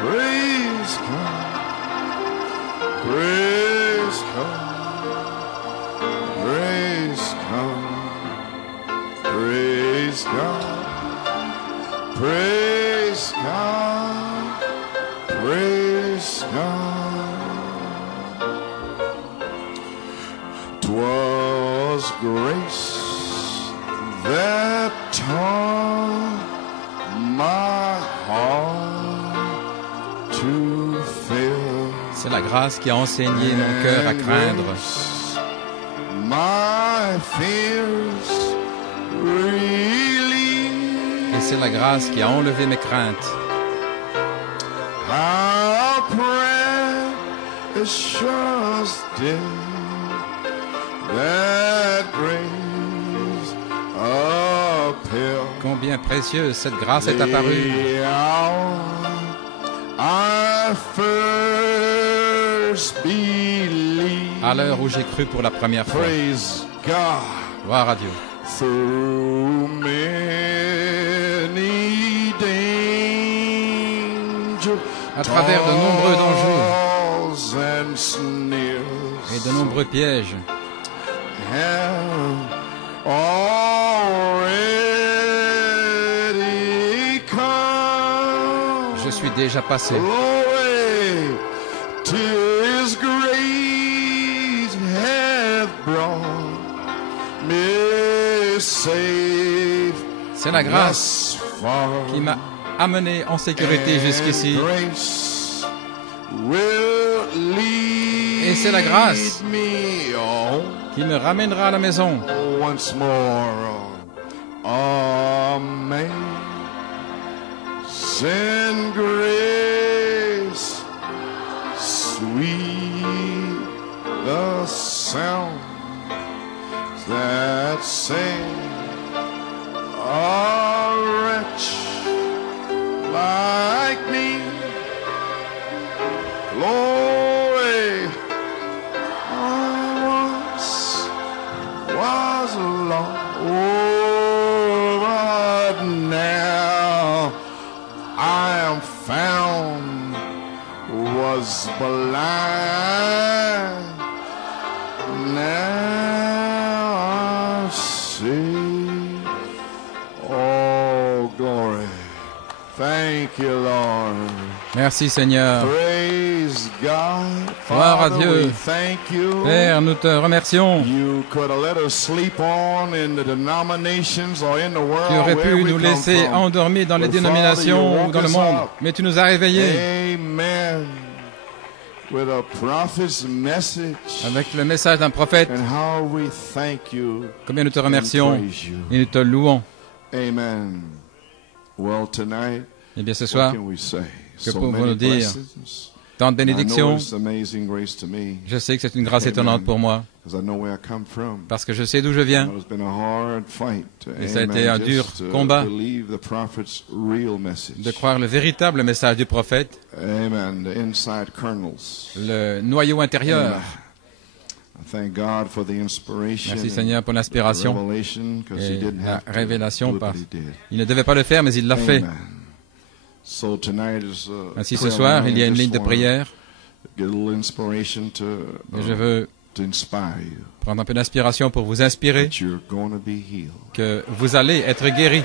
praise God, praise God, praise God, praise God, praise God, praise God. 'Twas grace that taught my heart to fear. C'est la grâce qui a enseigné mon cœur à craindre. My fears relieved. Et c'est la grâce qui a enlevé mes craintes. How precious did that grace appear. Combien précieuse cette grâce est apparue. The hour I first believed. À l'heure où j'ai cru pour la première fois. Praise God. Gloire à Dieu. Through many dangers, À travers de nombreux dangers toils and snares, et de nombreux pièges, have already come. je suis déjà passé. Glory to His grace hath brought me safe. C'est la grâce thus far. qui m'a amené en sécurité jusqu'ici. And grace will lead Et c'est la grâce me home qui me ramènera à la maison. once more. Amazing grace, sweet the sound that saved a wretch like me. Glory, I was lost, oh, but now I am found, was blind, now I see. Oh, glory. Thank you, Lord. Merci Seigneur. Praise God. Gloire à Father, Dieu. we thank you. Père, nous te remercions. You could have let us sleep on in the denominations or in the world. Tu aurais where pu we nous come laisser from. endormis dans les But dénominations Father, you ou dans le woke monde, us up. mais tu nous as réveillés Amen. With a prophet's message. avec le message d'un prophète. And how we thank you. Combien nous te and remercions praise you. et nous te louons. Amen. Well, tonight, Eh bien ce what soir, can we say? que So pouvons-nous many dire? blessings. Tant de I know bénédictions. it's amazing grace to me. Je sais que c'est une grâce étonnante pour moi, Because I know where I come from. parce que je sais d'où je I viens. know it's been a hard fight. Et ça a Amen. été un Just dur to combat believe the prophet's real message. de croire le véritable message du prophète, Amen. The inside kernels. le noyau intérieur. Amen. I thank God for the inspiration. Merci and Seigneur pour l'inspiration revelation, 'cause he et didn't la have to révélation. do it, Par... but he did. Il ne devait pas le faire, mais il l'a fait. Amen. So tonight is a Ainsi ce prayer soir, line. il y a I une just ligne de wanna prière Get a little inspiration et je veux to inspire you. prendre un peu d'inspiration pour vous inspirer That you're going to be healed. que vous allez être guéris.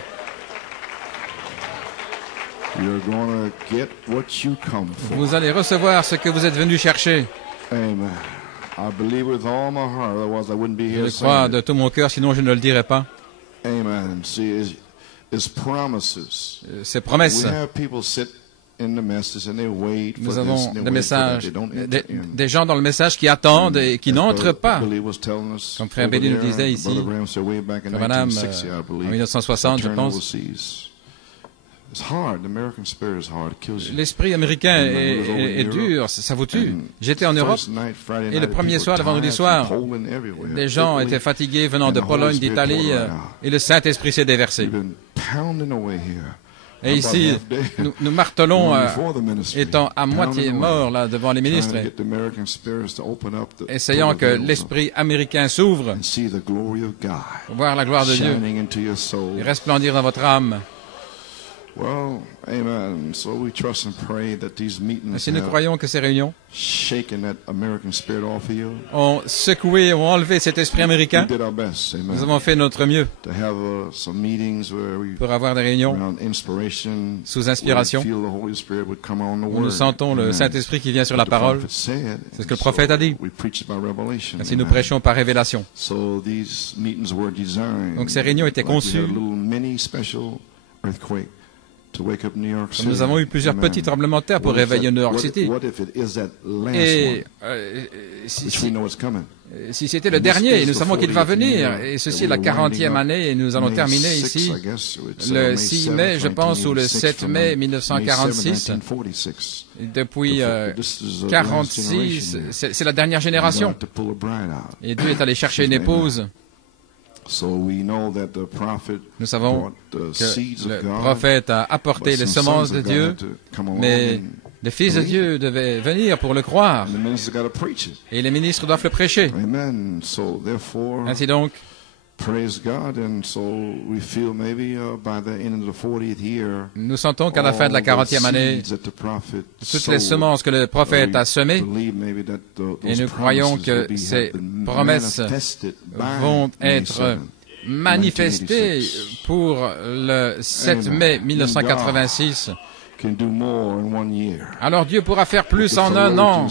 You're going to get what you come for. Vous allez recevoir ce que vous êtes venu chercher. Amen. I believe with all my heart, otherwise I wouldn't be Je here le crois saying de it. tout mon cœur, sinon je ne le dirais pas. Amen. See, it's promises. Ces promesses. We have people sit in the message and they wait for Nous this avons and they des wait for that. messages, They don't enter in. des gens dans le message qui attendent et qui As n'entrent Brother pas. Billy was telling us Comme Frère over Billy nous there, disait ici, Brother Branham said way back in Frère Branham, 1960, I en believe, 1960, je turn pense. overseas. It's hard. The American spirit is hard. It kills you. L'esprit américain est dur, ça vous tue. J'étais en Europe et le premier soir, le vendredi soir, les gens étaient fatigués venant de Pologne, d'Italie, et le Saint-Esprit s'est déversé. Et ici, nous martelons, étant à moitié morts là, devant les ministres, essayant que l'esprit américain s'ouvre pour voir la gloire de Dieu et resplendir dans votre âme. Ainsi, nous croyons que ces réunions ont secoué, ont enlevé cet esprit américain. Nous avons fait notre mieux pour avoir des réunions sous inspiration, où nous sentons le Saint-Esprit qui vient sur la parole. C'est ce que le prophète a dit. Ainsi, nous prêchons par révélation. Donc, ces réunions étaient conçues. Nous avons eu plusieurs petits tremblements de terre pour réveiller New York City. Et si c'était le dernier, nous savons qu'il va venir. Et ceci est la 40e année et nous allons terminer ici le 6 mai, je pense, ou le 7 mai 1946. Depuis 46, c'est la dernière génération. Et Dieu est allé chercher une épouse. Nous savons que le prophète a apporté les semences de Dieu, mais le Fils de Dieu devait venir pour le croire. Et les ministres doivent le prêcher. Ainsi donc, nous sentons qu'à la fin de la 40e année, toutes les semences que le prophète a semées, et nous croyons que ces promesses vont être manifestées pour le 7 mai 1986. Alors Dieu pourra faire plus en un an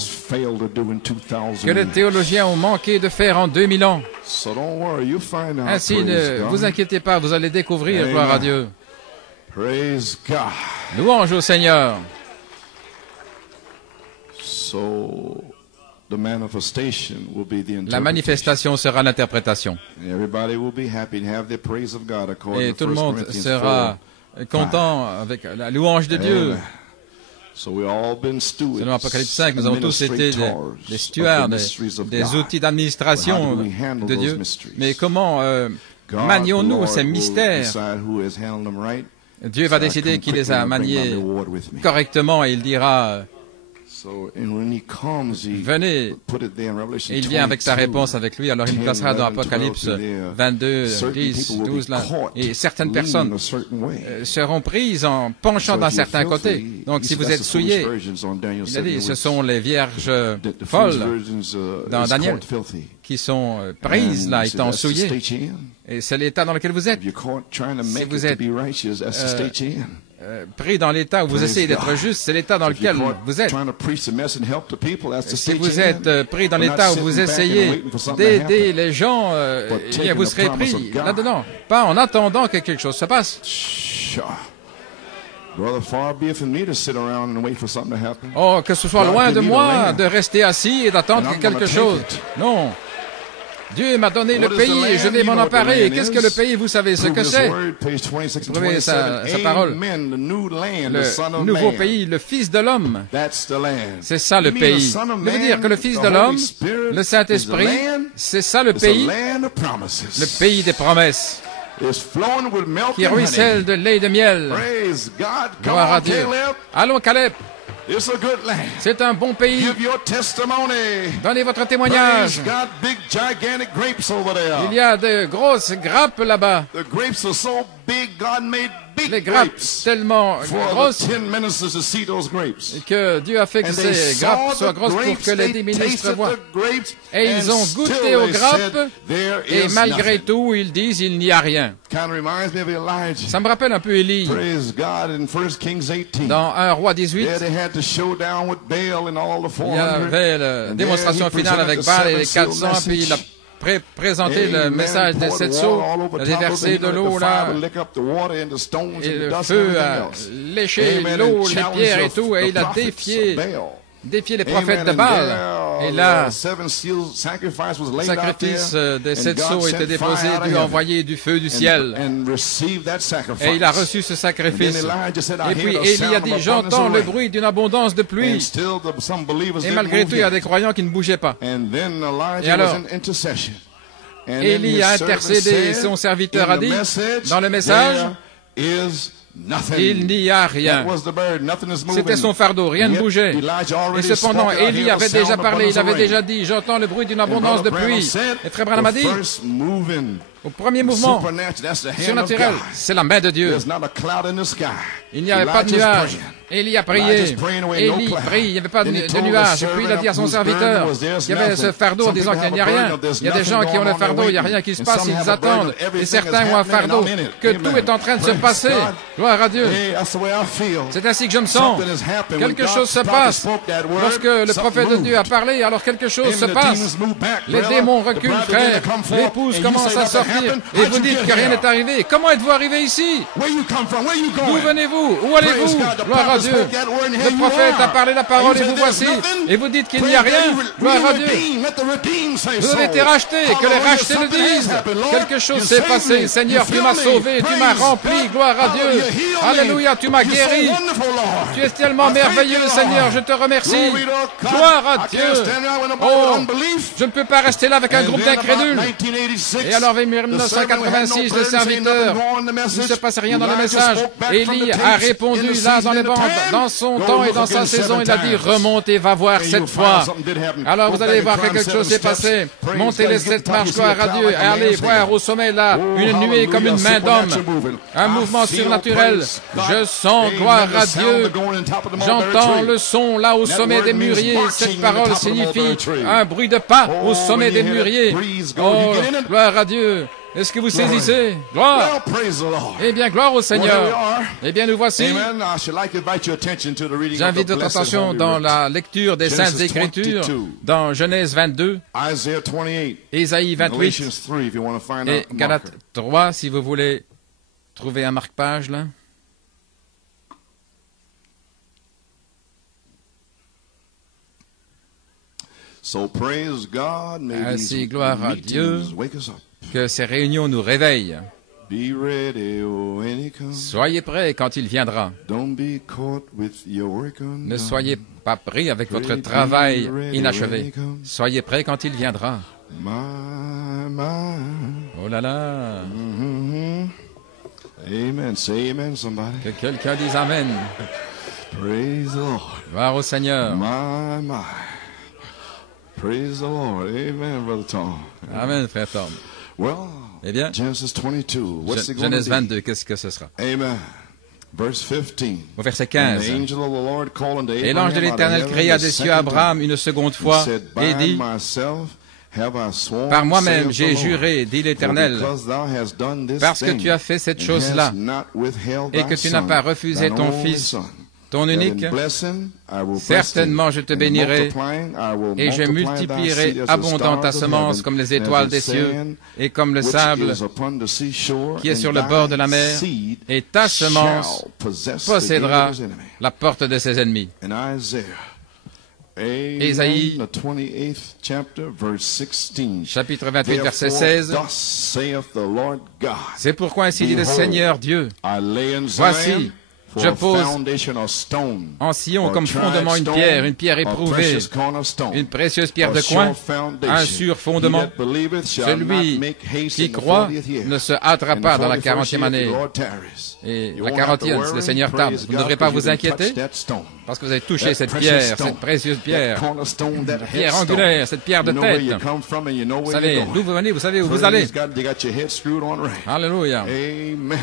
que les théologiens ont manqué de faire en 2000 ans. Ainsi, ne vous inquiétez pas, vous allez découvrir, gloire à Dieu. Louange au Seigneur. La manifestation sera l'interprétation. Et tout le monde sera content avec la louange de Dieu. Selon Apocalypse 5, nous avons tous été des stewards, des outils d'administration de Dieu. Mais comment manions-nous ces mystères? Dieu va décider qui les a maniés correctement et il dira venez, et il vient avec sa réponse avec lui, alors il nous placera dans Apocalypse 22, 10, 12, là, et certaines personnes seront prises en penchant d'un certain côté. Donc si vous êtes souillés, il a dit, ce sont les vierges folles dans Daniel qui sont prises là, étant souillées. Et c'est l'état dans lequel vous êtes. Si vous êtes pris dans l'état où vous essayez d'être juste, c'est l'état dans lequel vous êtes. Si vous êtes pris dans l'état où vous essayez d'aider les gens, eh bien vous serez pris là-dedans, pas en attendant que quelque chose se passe. Oh, que ce soit loin de moi de rester assis et d'attendre quelque chose. Non. Dieu m'a donné le pays et je vais m'en emparer. Qu'est-ce que le pays? Vous savez ce que c'est. Vous trouvez sa parole. Le nouveau pays, le Fils de l'homme. C'est ça le pays. Ça veut dire que le Fils de l'homme, le Saint-Esprit, c'est ça le pays. Le pays des promesses. Qui ruisselle de lait et de miel. Gloire à Dieu. Allons, Caleb. C'est un bon pays. Donnez votre témoignage. Il y a de grosses grappes là-bas. Les grappes tellement grosses que Dieu a fait que ces grappes soient grosses pour que les 10 ministres voient. Et ils ont goûté aux grappes et malgré tout, ils disent il n'y a rien. Ça me rappelle un peu Élie. Dans 1 Roi 18, il y avait la démonstration finale avec Baal et les 400, puis il a présenter le message des 7 sceaux, a déversé de l'eau là, et le feu a léché l'eau, les pierres et tout, et il a défié les prophètes de Baal. Et là, le sacrifice des 7 sceaux était déposé, Dieu a envoyé du feu du ciel. Et il a reçu ce sacrifice. Et puis Élie a dit, j'entends le bruit d'une abondance de pluie. Et malgré tout, il y a des croyants qui ne bougeaient pas. Et alors, Élie a intercédé, son serviteur a dit, dans le message, Il n'y a rien. C'était son fardeau, rien ne bougeait. Et cependant, Élie avait déjà parlé, il avait déjà dit, j'entends le bruit d'une abondance de pluie. Et Frère Branham a dit, au premier mouvement surnaturel, c'est la main de Dieu. Il n'y avait pas de nuage. Élie a prié. Élie prie, il n'y avait pas de nuage. Et puis il a dit à son serviteur, il y avait ce fardeau en disant qu'il n'y a rien. Il y a des gens qui ont le fardeau, il n'y a rien qui se passe, ils attendent. Et certains ont un fardeau, que tout est en train de se passer. Gloire à Dieu. C'est ainsi que je me sens. Quelque chose se passe. Lorsque le prophète de Dieu a parlé, alors quelque chose se passe. Les démons reculent, frère. Les pousses commencent à sortir. Et vous dites que rien n'est arrivé. Comment êtes-vous arrivé ici? D'où venez-vous? Où allez-vous? Gloire à Dieu. Le prophète a parlé la parole et vous voici. Et vous dites qu'il n'y a rien. Gloire à Dieu. Vous avez été rachetés. Que les rachetés le disent. Quelque chose s'est passé. Seigneur, tu m'as sauvé. Tu m'as rempli. Gloire à Dieu. Alléluia. Tu m'as guéri. Tu es tellement merveilleux, Seigneur. Je te remercie. Gloire à Dieu. Oh, je ne peux pas rester là avec un groupe d'incrédules. Et alors, en 1986, le serviteur, il ne se passe rien dans le message. Élie a répondu là dans les bandes, dans son temps et dans sa saison. Il a dit, remonte et va voir cette fois. Alors vous allez voir que quelque chose s'est passé. Montez les 7 marches, gloire à Dieu. Et allez voir au sommet là, une nuée comme une main d'homme. Un mouvement surnaturel. Je sens, gloire à Dieu. J'entends le son là au sommet des mûriers. Cette parole signifie un bruit de pas au sommet des mûriers. Oh, gloire à Dieu. Est-ce que vous saisissez? Gloire! Eh bien, gloire au Seigneur. Eh bien, nous voici. J'invite votre attention dans la lecture des Saintes Écritures, dans Genèse 22, Ésaïe 28 et Galates 3, si vous voulez trouver un marque-page là. Ainsi, gloire à Dieu. Que ces réunions nous réveillent. Soyez prêts quand il viendra. Ne soyez pas pris avec votre travail inachevé. Soyez prêts quand il viendra. Oh là là. Amen. Say amen, somebody. Que quelqu'un dise Amen. Praise the Lord. Gloire au Seigneur. My. Praise the Lord. Amen, Brother Tom. Amen, frère Tom. Well, eh bien, Genesis 22. What's it going Genèse to be? 22, qu'est-ce que ce sera? Amen. Verse 15. Au verset 15. And the angel of the Lord called unto Et l'ange de Abraham out of l'Éternel heaven cria the des cieux second à Abraham time. une seconde He fois said, et By dit, myself have I sworn, par moi-même saith j'ai the Lord, juré, dit for l'Éternel, because thou hast done this parce que thing, tu as fait cette and chose-là, hast not withheld et thy que tu n'as son, pas refusé thine ton only fils, son, ton that unique, in blessing I will bless certainement thee, je te and in bénirai, multiplying I will et je multiply thy multiplierai seed as the abondant ta stars of semence heaven, comme les and as étoiles the des cieux, sand et comme le which sable is upon the seashore, qui est sur and le bord de thy la mer, seed et ta semence shall possess the possédera gate of his enemy. la porte de ses ennemis. And Isaiah, Ésaïe, the 28th chapter, verse 16. Chapitre 28, verset Therefore, 16. thus saith the Lord God, C'est pourquoi ainsi dit le Behold, Seigneur Dieu. I lay in Voici, Zion for je a pose foundation of stone, en Sion or comme tried fondement une stone, pierre a éprouvée, precious cornerstone, une précieuse pierre a de sure coin, foundation. un sûr He fondement. that believeth shall Celui not make haste qui in the croit 40th year. ne se hâtera In the pas dans la 41st 40e year, année. the Lord tarries. Et You la won't have to 40e, worry, le Seigneur praise tarde. Vous ne God, devrez pas because vous you can touch inquiéter that stone. parce que vous avez touché That cette precious pierre, stone, cette précieuse pierre, that cornerstone, that pierre headstone. angulaire, cette pierre de You know where tête. you come from and you know Vous where savez you're d'où going. vous venez, vous savez où vous allez. Praise God, you got your head screwed on right. Alléluia. Amen.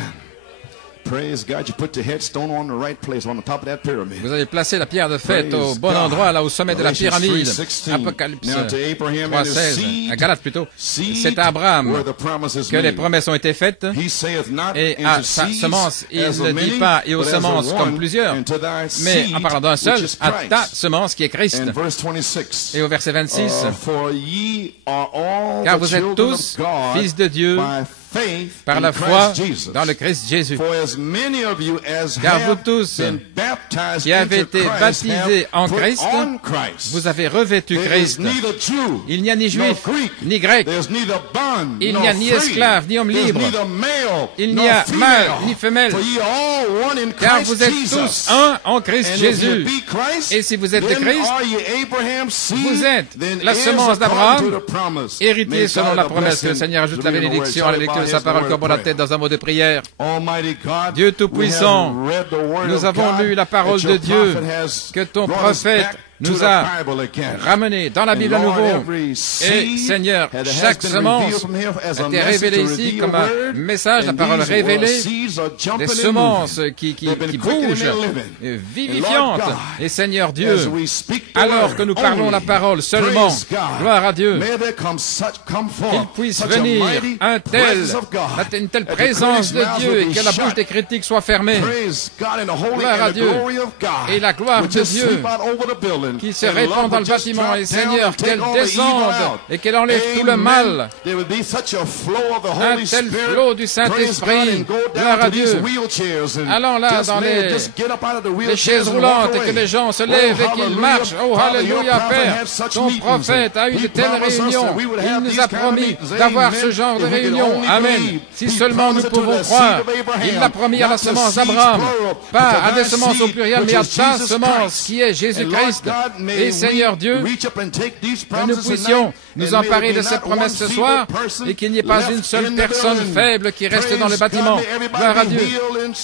Praise God, you put the headstone on the right place, on the top of that pyramid. Vous avez placé la pierre de fête au Praise bon God. endroit, là au sommet de la Galatians pyramide. 3:16. Apocalypse Now to Abraham and his 3.16, seed, à Galate plutôt. seed C'est à Abraham where the promise is que les made. promesses ont été faites. He saith not Et into à sa seeds semence, il as ne of dit many, pas et aux but as of semences one, comme plusieurs, and to thy mais seed, en parlant d'un seul, which is à ta Christ. semence qui est Christ. And verse 26. Et au verset 26, For ye are all car the vous êtes children tous of God fils de Dieu by faith par in la foi Christ Jesus. dans le Christ Jésus. For as many of you as Car vous have tous been baptized qui avez into été Christ baptisés have en put Christ, on Christ. vous avez revêtu There Christ. is neither Jew Il n'y a ni nor juif, Greek. ni grec. There's neither bond Il nor n'y a ni free. esclave, ni homme There's libre. neither male Il n'y nor a mâle, female. ni femelle. For ye are all one in Car Christ vous êtes Jesus. tous un en Christ And if Jésus. you be Christ, Et si vous êtes de then Christ, are ye Abraham's seed, vous êtes then la heirs semence according d'Abraham, to the promise. héritier May selon God la the promesse. Que le blessing Seigneur ajoute to la be in the word. bénédiction à la lecture que sa parole comme la tête dans un mot de prière. Dieu Tout-Puissant, nous avons lu la parole de Dieu que ton prophète nous a ramené dans la Bible à nouveau. Et Seigneur, chaque semence a été révélée ici comme un message, la parole révélée, des semences qui bougent, vivifiantes. Et Seigneur Dieu, alors que nous parlons la parole seulement, gloire à Dieu, qu'il puisse venir une telle présence de Dieu et que la bouche des critiques soit fermée. Gloire à Dieu. Et la gloire de Dieu qui se répand dans le bâtiment. Et Seigneur, qu'elle descende et qu'elle enlève tout le mal. Un tel flot du Saint-Esprit. Gloire à Dieu. Allons là dans les chaises roulantes et que les gens se lèvent et qu'ils marchent. Oh, alléluia, Père. Ton prophète a eu de telles réunions. Il nous a promis d'avoir ce genre de réunion. Amen. Si seulement nous pouvons croire. Il l'a promis à la semence d'Abraham. Pas à des semences au pluriel, mais à ta semence qui est Jésus-Christ. Et Seigneur Dieu, que nous puissions nous emparer de cette promesse ce soir et qu'il n'y ait pas une seule personne faible qui reste dans le bâtiment. Gloire à Dieu.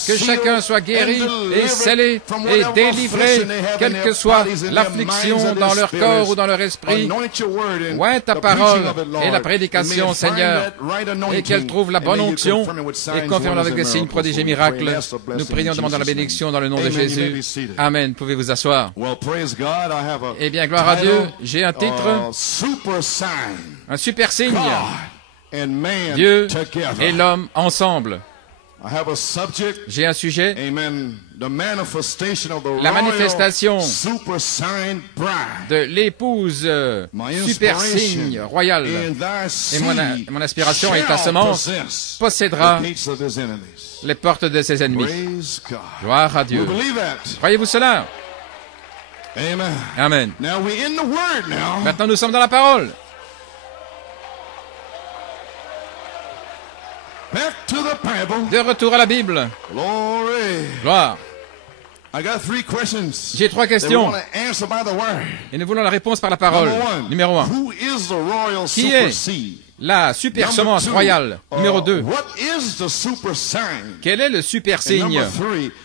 Que chacun soit guéri et scellé et délivré, quelle que soit l'affliction dans leur corps ou dans leur esprit. Oint ta parole et la prédication, Seigneur, et qu'elle trouve la bonne onction et confirme avec des signes, prodiges et miracles. Nous prions, demandant la bénédiction dans le nom de Jésus. Amen. Pouvez vous asseoir. Eh bien, gloire à Dieu, j'ai un titre, un super signe, Dieu et l'homme ensemble. J'ai un sujet, la manifestation de l'épouse super signe royale. Et mon aspiration est ta semence possédera les portes de ses ennemis. Gloire à Dieu. Croyez-vous cela? Amen. Maintenant, nous sommes dans la parole. De retour à la Bible. Gloire. J'ai 3 questions. Et nous voulons la réponse par la parole. Numéro 1. Qui est la super semence royale? Numéro 2. Quel est le super signe?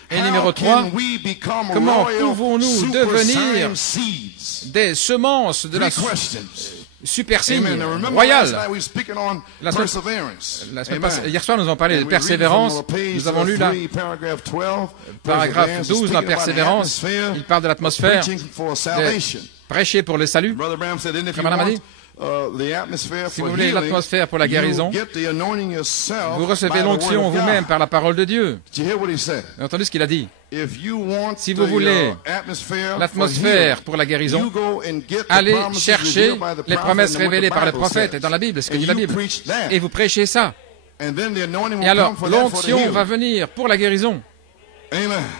Et numéro 3. Comment pouvons-nous devenir des semences de la super signe royal? Hier soir, nous avons parlé de persévérance. Nous avons lu là, paragraphe 12, la persévérance. Il parle de l'atmosphère, de prêcher pour le salut. Comme Madame a dit, si vous voulez l'atmosphère pour la guérison, vous recevez l'onction vous-même par la parole de Dieu. Vous avez entendu ce qu'il a dit? Si vous voulez l'atmosphère pour la guérison, allez chercher les promesses révélées par les prophètes et dans la Bible, ce que dit la Bible, et vous prêchez ça. Et alors, l'onction va venir pour la guérison.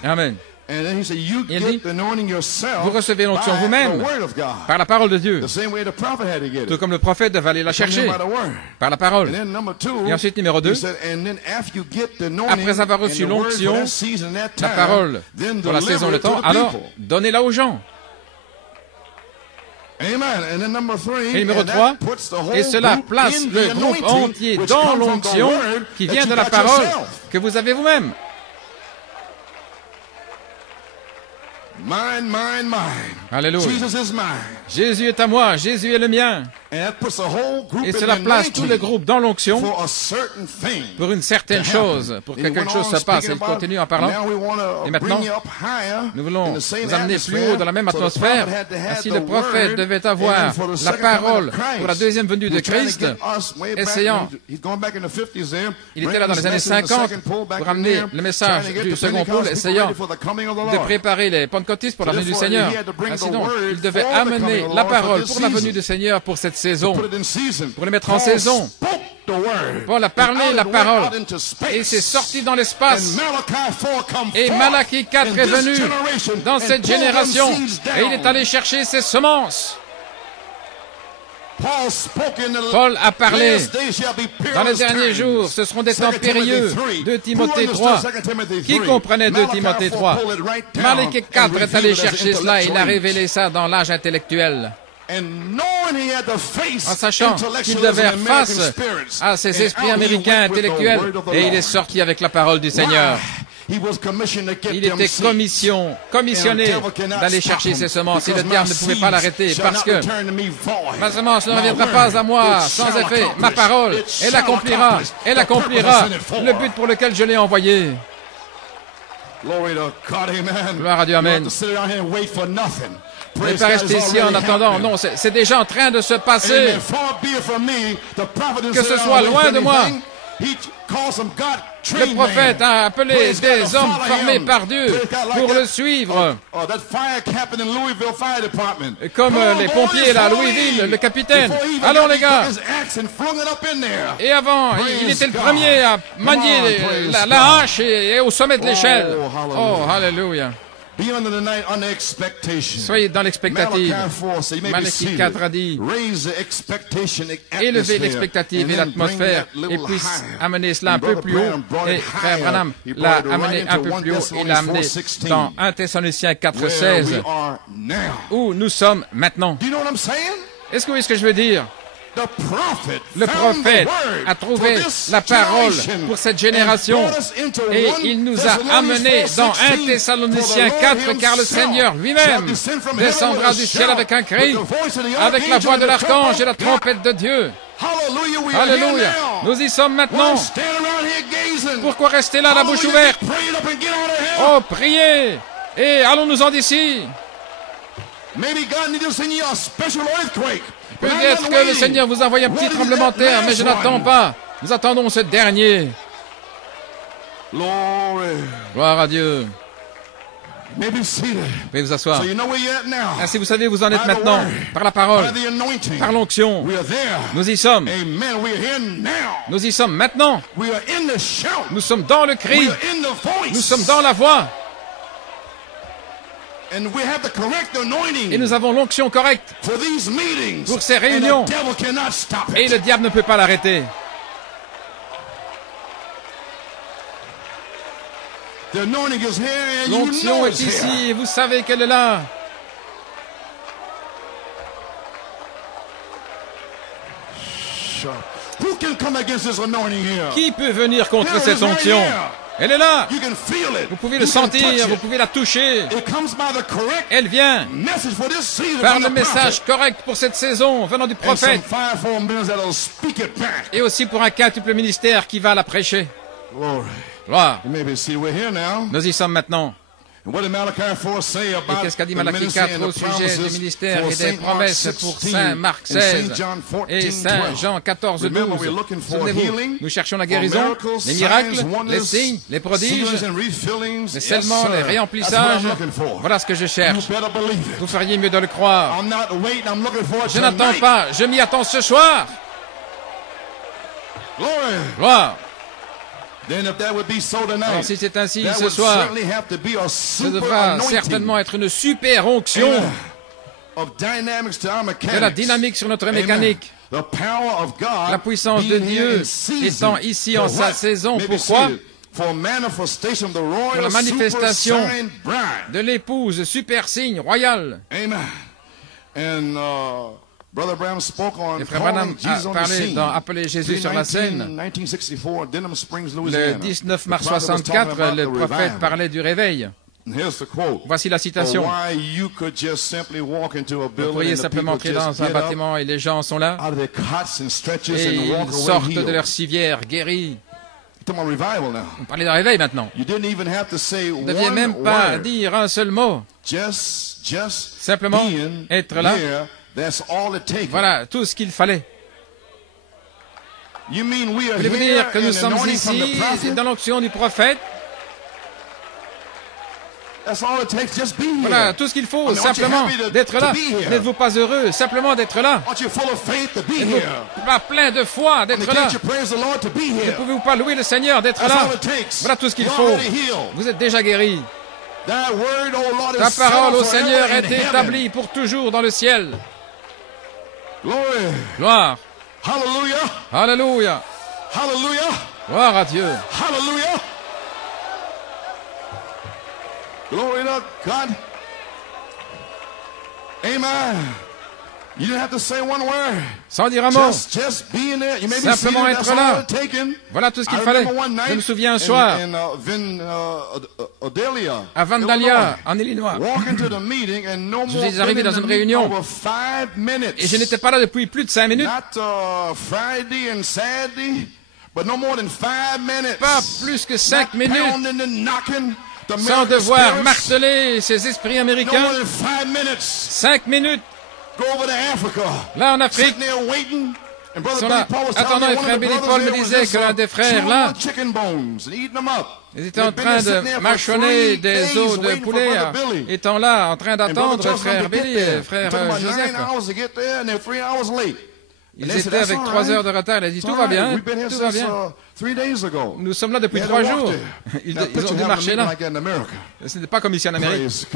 Amen. Il dit, vous recevez l'onction vous-même par la parole de Dieu, tout comme le prophèt devait aller la chercher par la parole. Et ensuite, numéro 2, après avoir reçu l'onction, la parole pour la saison, le temps, alors donnez-la aux gens. Et numéro 3, et cela place le groupe entier dans l'onction qui vient de la parole que vous avez vous-même. Alléluia. Jésus est à moi, Jésus est le mien. Et cela place tout le groupe dans l'onction pour une certaine chose, pour que quelque chose se passe. Et il continue en parlant. Et maintenant, nous voulons nous amener plus haut dans la même atmosphère. Ainsi, le prophète devait avoir la parole pour la deuxième venue de Christ, essayant. Il était là dans les années 50 pour amener le message du second pôle, essayant de préparer les pentecôtistes pour la venue du Seigneur. Ainsi donc, il devait amener la parole pour la venue du Seigneur pour cette saison, pour les mettre en saison. Paul a parlé la parole et c'est sorti dans l'espace. Et Malachie 4 est venu dans cette génération et il est allé chercher ses semences. Paul a parlé, dans les derniers jours, ce seront des temps périlleux. 2 Timothée 3. Qui comprenait 2 Timothée 3? Malachie 4 est allé chercher cela et il a révélé ça dans l'âge intellectuel. en sachant qu'il devait faire face à ces esprits américains intellectuels, et il est sorti avec la parole du Seigneur. Il était commissionné d'aller chercher ses semences, et le diable ne pouvait pas l'arrêter, parce que ma semence ne reviendra pas à moi sans effet. Ma parole, elle accomplira le but pour lequel je l'ai envoyé. Gloire à Dieu, amen. Vous n'allez pas rester ici en attendant. Non, c'est déjà en train de se passer. Que ce soit loin de moi. Le prophète a appelé des hommes formés par Dieu pour le suivre. Comme les pompiers là, à Louisville, le capitaine. Allons les gars. Et avant, il était le premier à manier la hache et au sommet de l'échelle. Oh, hallelujah. Soyez dans l'expectative. Malachie 4 a dit, élevez l'expectative et l'atmosphère, et puisse amener cela un peu plus haut. Et frère Branham l'a amené un peu plus haut. Il l'a amené dans 1 Thessaloniciens 4:16, où nous sommes maintenant. Est-ce que vous voyez ce que je veux dire? Le prophète a trouvé la parole pour cette génération et il nous a amenés dans 1 Thessaloniciens 4, car le Seigneur lui-même descendra du ciel avec un cri, avec la voix de l'archange et la trompette de Dieu. Alléluia. Nous y sommes maintenant. Pourquoi rester là, la bouche ouverte? Oh, priez et allons-nous-en d'ici. Peut-être que le Seigneur vous a envoyé un petit tremblement de terre, mais je n'attends pas. Nous attendons ce dernier. Gloire à Dieu. Vous pouvez vous asseoir. Ainsi, vous savez où vous en êtes maintenant, par la parole, par l'onction. Nous y sommes. Nous y sommes maintenant. Nous sommes dans le cri. Nous sommes dans la voix. Et nous avons l'onction correcte pour ces réunions. Et le diable ne peut pas l'arrêter. L'onction est ici et vous savez qu'elle est là. Qui peut venir contre cette onction? Elle est là. Vous pouvez le sentir, vous pouvez la toucher. Elle vient par le message correct pour cette saison venant du prophète. Et aussi pour un quintuple ministère qui va la prêcher. Gloire. Nous y sommes maintenant. Et qu'est-ce qu'a dit Malachie 4 au sujet du ministère et des promesses pour Saint Marc 16 et Saint Jean 14, 12? Souvenez-vous, nous cherchons la guérison, les miracles, les signes, les prodiges, les scellements, les réemplissages. Voilà ce que je cherche. Vous feriez mieux de le croire. Je n'attends pas, je m'y attends ce soir. Gloire. Alors, si c'est ainsi ce soir, ce devra certainement être une super onction de la dynamique sur notre mécanique. La puissance de Dieu étant ici en sa saison. Pourquoi? Pour la manifestation de l'épouse super signe royal. Et frère Branham a parlé dans Appeler Jésus sur la scène. Le 19 mars 64, le prophète parlait du réveil. Voici la citation. Vous pourriez simplement entrer dans un bâtiment et les gens sont là et ils sortent de leur civière guéris. On parlait d'un réveil maintenant. Vous ne deviez même pas dire un seul mot. Simplement être là. Voilà tout ce qu'il fallait. Voulez-vous dire que nous sommes ici dans l'onction du prophète? Voilà tout ce qu'il faut, simplement d'être là. N'êtes-vous pas heureux simplement d'être là? N'êtes-vous pas plein de foi d'être là? Ne pouvez-vous pas louer le Seigneur d'être là? Voilà tout ce qu'il faut. Vous êtes déjà guéri. Ta parole au Seigneur est établie pour toujours dans le ciel. Gloire. Alléluia. Gloire à Dieu. Glory to God. Amen. You didn't have to say one word. Sans dire un mot. Just be in there. You may be Simplement seated, être that's là. all it taken. Voilà tout ce qu'il fallait. Je me souviens un soir, à Vandalia, en Illinois, je suis arrivé dans une réunion et je n'étais pas là depuis plus de 5 minutes. Pas plus que 5 minutes, sans devoir marteler ces esprits américains. 5 minutes. Là en Afrique, ils sont là, attendant, et frère Billy Paul me disait que l'un des frères là, ils étaient en train de mâchonner des os de poulet, étant là, en train d'attendre frère Billy et frère Joseph. Ils étaient avec 3 heures de retard, il a dit tout va bien, tout va bien. Nous sommes là depuis 3 jours. Ils ont dû marcher là. Ce n'était pas comme ici en Amérique.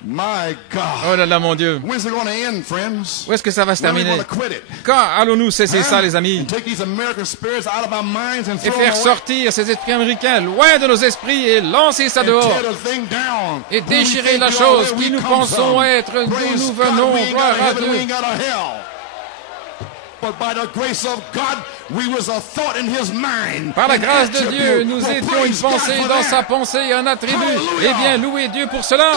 Oh là là, mon Dieu. Où est-ce que ça va se terminer? Quand allons-nous cesser ça, les amis? Et faire sortir ces esprits américains loin de nos esprits et lancer ça dehors. Et déchirer la chose qui nous pensons être, d'où nous venons, gloire à Dieu. Par la grâce de Dieu, nous étions une pensée dans sa pensée, un attribut. Eh bien, louez Dieu pour cela.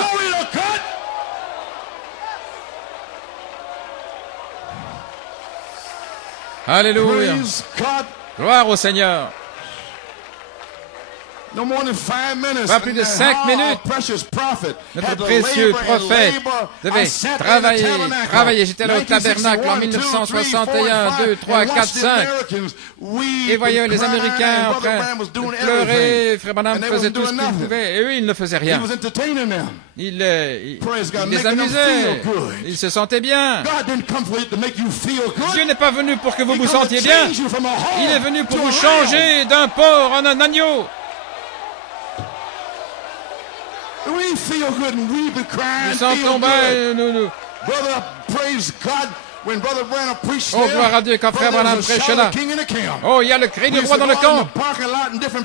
Alléluia. Gloire au Seigneur. Pas plus de 5 minutes. Notre précieux prophète devait travailler. J'étais là au tabernacle en 1961, 2, 3, 4, 5. Et voyons les Américains en train de pleurer. Frère Branham faisait tout ce qu'il pouvait. Et eux, ils ne faisaient rien. Il les amusait. Ils se sentaient bien. Dieu n'est pas venu pour que vous vous sentiez bien. Il est venu pour vous changer d'un porc en un agneau. Nous sentons bien, Oh, gloire à Dieu, quand frère Branham prêchait là. Oh, il y a le cri du roi dans le camp.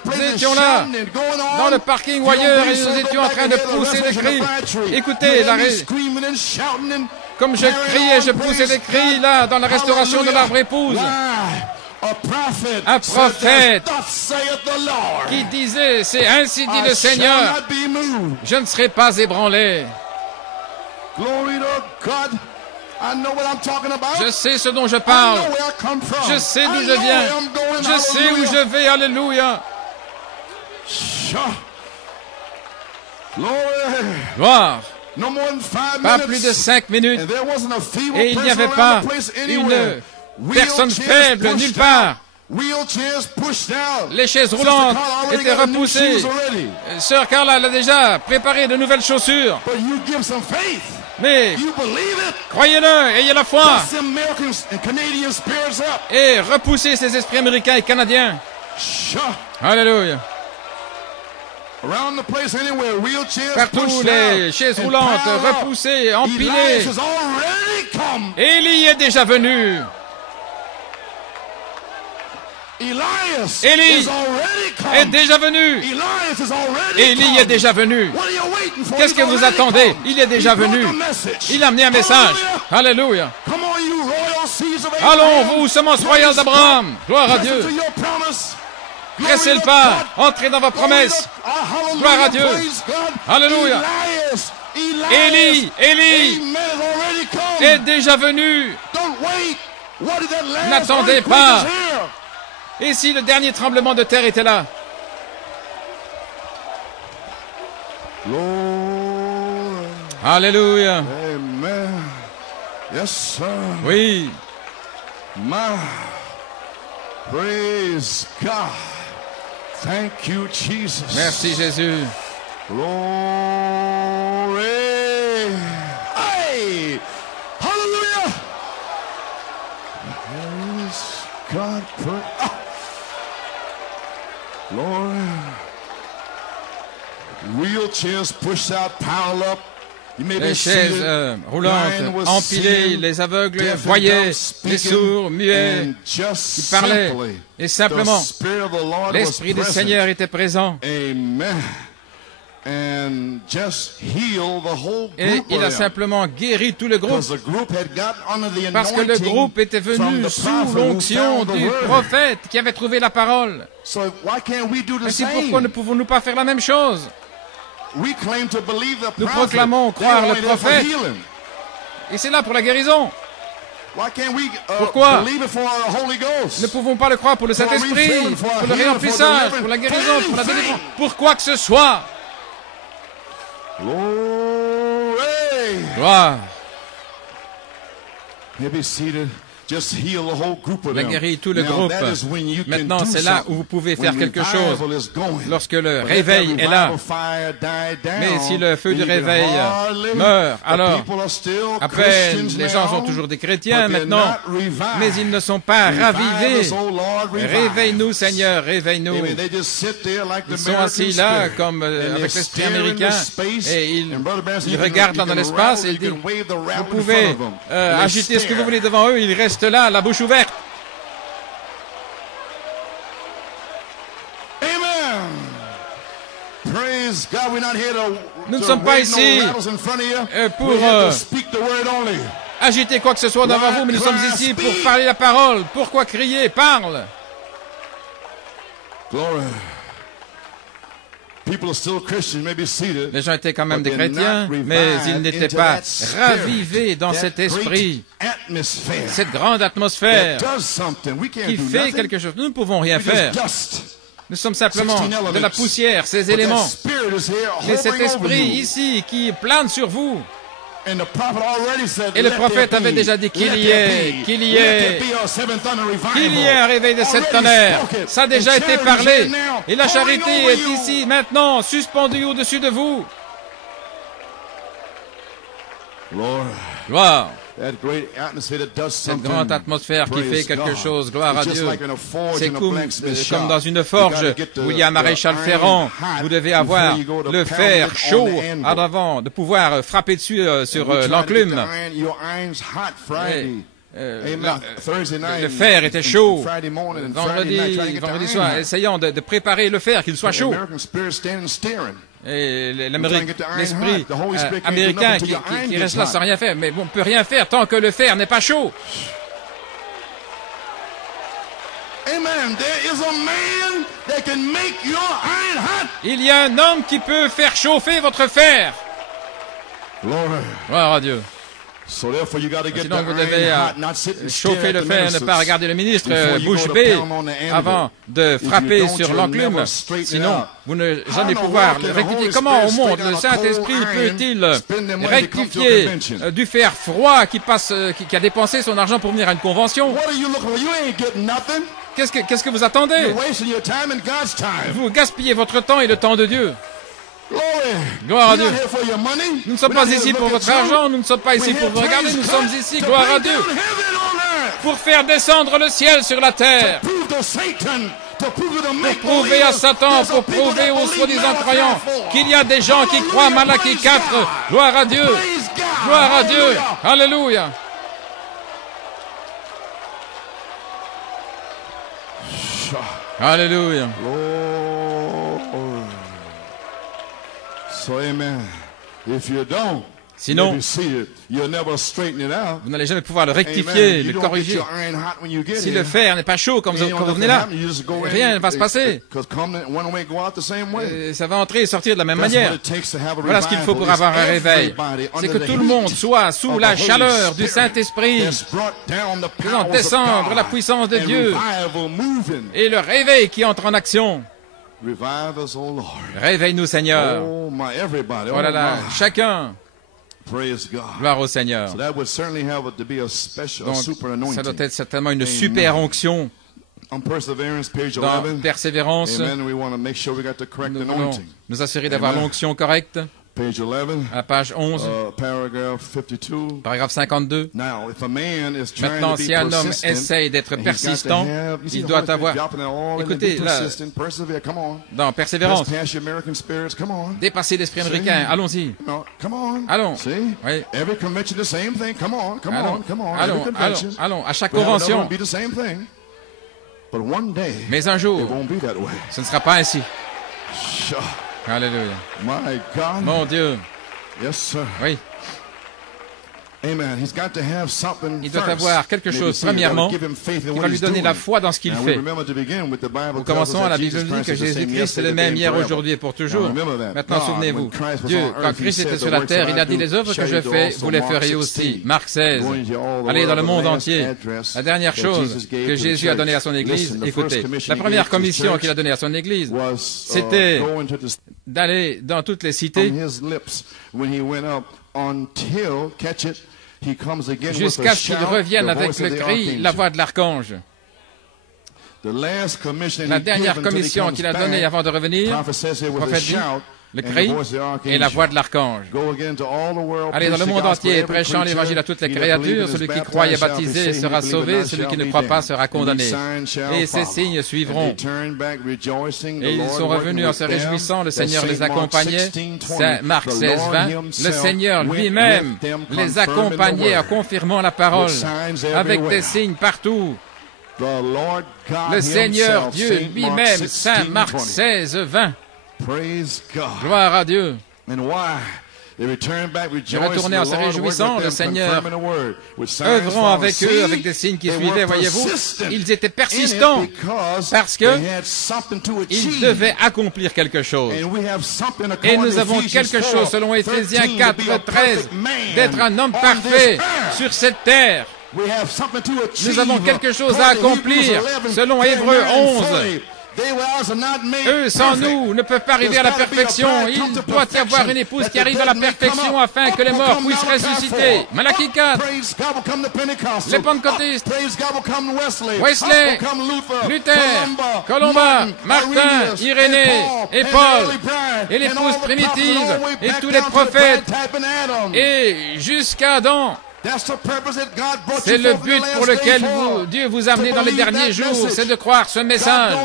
Nous étions là, dans le parking ou ailleurs, et nous étions en train de pousser des cris. Écoutez, comme je criais, je poussais des cris là, dans la restauration de l'arbre épouse. Un prophète qui disait, c'est ainsi dit le Seigneur, je ne serai pas ébranlé. Je sais ce dont je parle. Je sais d'où je viens. Je sais où je vais. Alléluia. Gloire. Pas plus de 5 minutes. Et il n'y avait pas une personne faible nulle part. Les chaises roulantes étaient repoussées. Sœur Carla a déjà préparé de nouvelles chaussures. Mais croyez-le, ayez la foi et repoussez ces esprits américains et canadiens. Alléluia. Partout, les chaises roulantes repoussées, empilées. Élie est déjà venu. Élie est déjà venu. Élie est déjà venu. Qu'est-ce que vous attendez? Il est déjà venu. Il a amené un message. Alléluia. Allons, vous, semence royale d'Abraham. Gloire à Dieu. Pressez le pas. Entrez dans vos promesses. Gloire à Dieu. Alléluia. Élie est déjà venu. N'attendez pas. Et si le dernier tremblement de terre était là? Alléluia. Amen. Yes, sir. Oui. Praise God. Thank you, Jesus. Merci Jésus. Glory. Hey. Hallelujah. Praise God. Lord, wheelchairs pushed out, piled up. Les chaises roulantes, empilées, les aveugles voyaient, les sourds, muets, qui parlaient. Et simplement, l'Esprit du Seigneur était présent. Amen. And just heal the whole Et group il a of them. simplement guéri tout le groupe. Because the group had got under the Parce que le anointing groupe était from venu the sous prophet who l'onction found the du word. prophète qui avait trouvé la parole. So why can't we do the Ainsi, same? pourquoi ne pouvons-nous pas faire la même chose? We claim to believe the Nous prophet. proclamons They're croire le only there for prophète. healing. Et c'est là pour la guérison. Why can't we Pourquoi believe it for the Holy Ghost? Ne pouvons pas le croire pour le Saint-Esprit, pour le réemplissage, pour la guérison, pour la délivrance, pour quoi que ce soit. Glory. Gloire. You be seated. Just heal the whole group of Il a them. guéri tout le Now, groupe. that is when you can Maintenant, do c'est là something. où vous pouvez When faire quelque revival chose. is going. Lorsque le But let réveil that est là. revival fire die down, Mais si le feu du then you can réveil hardly- meurt, the alors, people are still à peine, Christians les gens sont now, toujours des chrétiens but they're maintenant, not revived. mais ils ne sont pas Revive ravivés. us, oh Lord, revive Réveille-nous, us. Seigneur, réveille-nous. Amen. They just sit there like the Ils sont American assis là, spirit. comme And avec they l'esprit stare into américain, space. et ils And Brother Branson, you regardent can- dans you can l'espace rattle, et you disent, can wave the rattle vous in pouvez front of them. They agiter ce que stare. vous voulez devant eux, ils restent là, la bouche ouverte. Amen. Praise God, we're not here to Nous ne to sommes pas wave ici, no rattles in front of you. pour, We're here to speak the word only. Agitez quoi que ce soit devant vous, mais nous sommes ici pour parler la parole. Pourquoi crier? Parle. Glory. People are still Christians, may be seated. Les gens étaient quand même but des they're chrétiens, not mais ils revived n'étaient into pas that spirit, ravivés dans that cet great esprit, atmosphere cette grande atmosphère that does something. We can't qui do fait nothing. quelque chose. Nous ne pouvons rien We're faire. just dust. Nous sommes simplement 16 de la elements. poussière, ces But that éléments. spirit is here Mais cet hovering over esprit you. ici qui plane sur vous. And the prophet already said, Et le let prophète there avait be, déjà dit qu'il let y there ait, be, qu'il y let ait, there be a seventh thunder revival. qu'il y ait un réveil de sept Already tonnerres. spoken. Ça a déjà And été charity parlé. is now Et la charité hovering over est you. ici, maintenant, suspendue au-dessus de vous. Lord, Gloire. that great atmosphere that does Cette something. grande atmosphère qui Praise fait quelque God. chose, gloire à It's just Dieu. like in a forge C'est and a comme, blacksmith shop. comme dans une You forge gotta get the- où il y a un maréchal the ferrant. iron hot Vous devez before avoir you go to le pound fer it on chaud the anvil. avant de pouvoir frapper dessus sur We try to get l'enclume. the iron- your iron's hot Friday. Amen. Thursday night Le fer était chaud. Friday morning and Friday night, trying to get the Vendredi iron soir, hot. essayant de préparer le fer, qu'il soit The chaud. American spirit standing staring. Et trying to get the iron l'esprit hot. The Holy Spirit can't do américain nothing till your iron qui gets reste là hot. sans rien faire. Mais bon, on ne peut rien faire tant que le fer n'est pas chaud. Amen. There is a man that can make your iron hot. Il y a un homme qui peut faire chauffer votre fer. Glory. Gloire à Dieu. So therefore you got to get Sinon, the vous iron devez hot, not sit and stare chauffer at le the fer, ne ministers. pas regarder le ministre Before you bouche go to bée pound on the anvil. avant de If you frapper don't, sur you'll l'enclume. never straighten it Sinon, out. vous ne How jamais in the pouvoir world can the rectifier. Holy Comment au Spirit monde straighten le out a cold Saint-Esprit iron, peut-il spend their money to come to a rectifier convention? du fer froid qui a dépensé son argent pour venir à une convention? What are you looking for? You ain't getting nothing. Qu'est-ce que vous attendez? You're wasting your time and God's time. Vous gaspillez votre temps et le temps de Dieu. Glory. Gloire à We're not Dieu. here for your money. Nous ne sommes We're pas not here ici to pour look votre at you. argent, nous ne sommes pas ici We're pour here, vous regarder, praise nous God, sommes ici, to gloire bring à Dieu, down heaven on earth. pour faire descendre le ciel sur la terre, Prove to Satan, to prove to the pour make prouver à Satan, pour prouver aux soi-disant croyants qu'il y a des gens qui croient Malachie 4. Gloire à Dieu, gloire à Dieu, alléluia. Alléluia. So amen. If you don't, Sinon, you'll be seated. You'll never straighten it out. vous n'allez jamais pouvoir le Amen. rectifier, You le don't get corriger. your iron hot when you get Si here. le fer n'est pas chaud quand Ain't vous nothing venez là, happen. You just go in rien ne va se passer. 'cause come one way, go out the same way. Ça va entrer et sortir de la même That's manière. what it takes to have a Voilà ce qu'il faut revival. pour avoir un It's réveil. everybody C'est que under the tout le monde heat soit sous of la the Holy chaleur du Spirit Saint-Esprit, that's brought down the faisant powers of descendre God la puissance de and Dieu revival moving. et le réveil qui entre en action. Revive us, oh Lord. Réveille-nous, Seigneur. Oh my, everybody. Oh là là, my. chacun, Praise God. gloire au Seigneur. So that would certainly have to be a special, a Donc, super ça doit anointing. être certainement une Amen. super onction On Perseverance, page dans 11. Persévérance. Amen. We want to make sure we got the correct Nous voulons anointing. nous assurer d'avoir Amen. l'onction correcte. Page 11, À page 11, paragraph 52. paragraphe 52. Now, if a man is trying Maintenant, to be si un homme persistent, essaye d'être and he's got to persistant, have- you see il the doit Holy Spirit avoir, dropping it all in, écoutez, be là, persistent, persevere, come on. dans Persévérance, Press past your American spirits, come on. dépasser l'esprit See? américain. Allons-y. No, come on. Allons. See? Oui. Every convention, the same thing. Come on, come Allons, on, come on. allons, Every allons, convention. allons. À chaque We'll have another convention. one be the same thing. But one day, Mais un it jour, won't be that way. ce ne sera pas ainsi. Sure. Alléluia. My God. Mon Dieu. Yes, sir. Oui. Amen. He's got to have something Il doit first. avoir quelque chose, premièrement, qui va lui donner la foi dans ce qu'il fait. Nous commençons à la Bible dit que Jésus-Christ est le même hier, aujourd'hui et pour toujours. Maintenant, souvenez-vous, Dieu, quand Christ était sur la terre, il a dit, les œuvres que je fais, vous les ferez aussi. Marc 16. Allez dans le monde entier. La dernière chose que Jésus a donnée à son Église, écoutez, la première commission qu'il a donnée à son Église, c'était d'aller dans toutes les cités jusqu'à ce qu'il revienne avec le cri, la voix de l'archange. La dernière commission qu'il a donnée avant de revenir, le prophète dit, le cri et la voix de l'archange. Allez dans le monde entier, prêchant l'évangile à toutes les créatures. Celui qui croit et est baptisé sera sauvé, celui qui ne croit pas sera condamné. Et ces signes suivront. Et ils sont revenus en se réjouissant, le Seigneur les accompagnait. C'est Marc 16, 20. Le Seigneur lui-même les accompagnait en confirmant la parole, avec des signes partout. Le Seigneur Dieu lui-même, Saint Marc 16, 20. Gloire à Dieu. Ils retournaient en se réjouissant, le Seigneur œuvrant avec eux, avec des signes qui suivaient, voyez-vous. Ils étaient persistants parce qu'ils devaient accomplir quelque chose. Et nous avons quelque chose, selon Éphésiens 4, 13, d'être un homme parfait sur cette terre. Nous avons quelque chose à accomplir, selon Hébreux 11. Eux, sans nous, ne peuvent pas arriver à la perfection. Il doit y avoir une épouse qui arrive à la perfection afin que les morts puissent ressusciter. Malachie 4, les pentecôtistes, Wesley, Luther, Colomba, Martin, Irénée et Paul, et l'épouse primitive, et tous les prophètes, et jusqu'à Adam. C'est le but pour lequel Dieu vous a amené dans les derniers jours, c'est de croire ce message.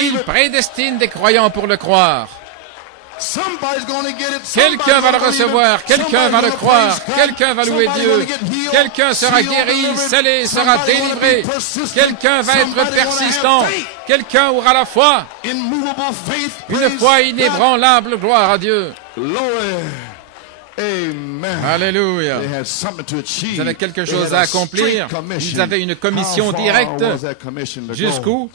Il prédestine des croyants pour le croire. Quelqu'un va le recevoir, quelqu'un va le croire, quelqu'un va louer Dieu, quelqu'un sera guéri, scellé, sera délivré, quelqu'un va être persistant, quelqu'un aura la foi, une foi inébranlable, gloire à Dieu. Amen. Alléluia. Ils avaient quelque chose à accomplir. Ils avaient une commission directe. Jusqu'où?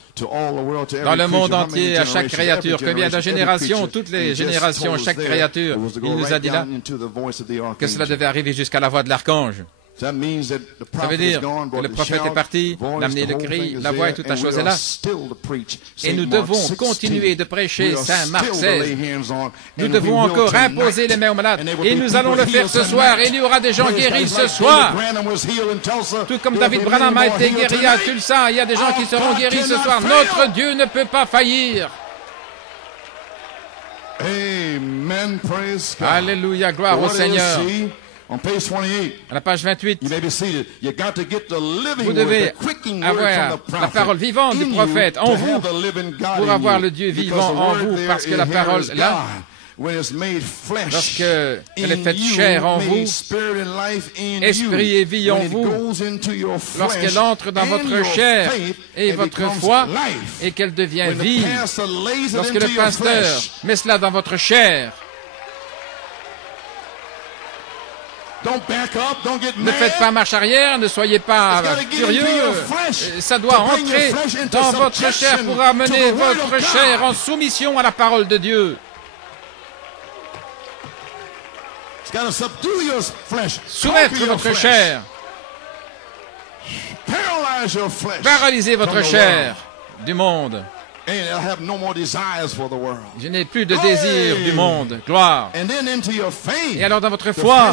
Dans le monde entier, à chaque créature. Combien de générations? Toutes les générations, chaque créature. Il nous a dit là que cela devait arriver jusqu'à la voix de l'archange. Ça veut dire que le prophète est parti, l'amener le cri, la voix et toute la chose est là. Et nous devons continuer de prêcher Saint Marc 16. Nous devons encore imposer les mains aux malades. Et nous allons le faire ce soir. Et il y aura des gens guéris ce soir. Tout comme David Branham a été guéri à Tulsa, il y a des gens qui seront guéris ce soir. Notre Dieu ne peut pas faillir. Alléluia, gloire au Seigneur. À la page 28, vous devez avoir la parole vivante du prophète en vous pour avoir le Dieu vivant en vous, parce que la parole, là, lorsqu'elle est faite chair en vous, esprit et vie en vous, lorsqu'elle entre dans votre chair et votre foi, et qu'elle devient vive, lorsque le pasteur met cela dans votre chair, ne faites pas marche arrière, ne soyez pas furieux. Ça doit entrer dans votre chair pour amener votre chair en soumission à la parole de Dieu. Soumettre votre chair. Paralyser votre chair du monde. Je n'ai plus de désir du monde. Gloire. Et alors dans votre foi,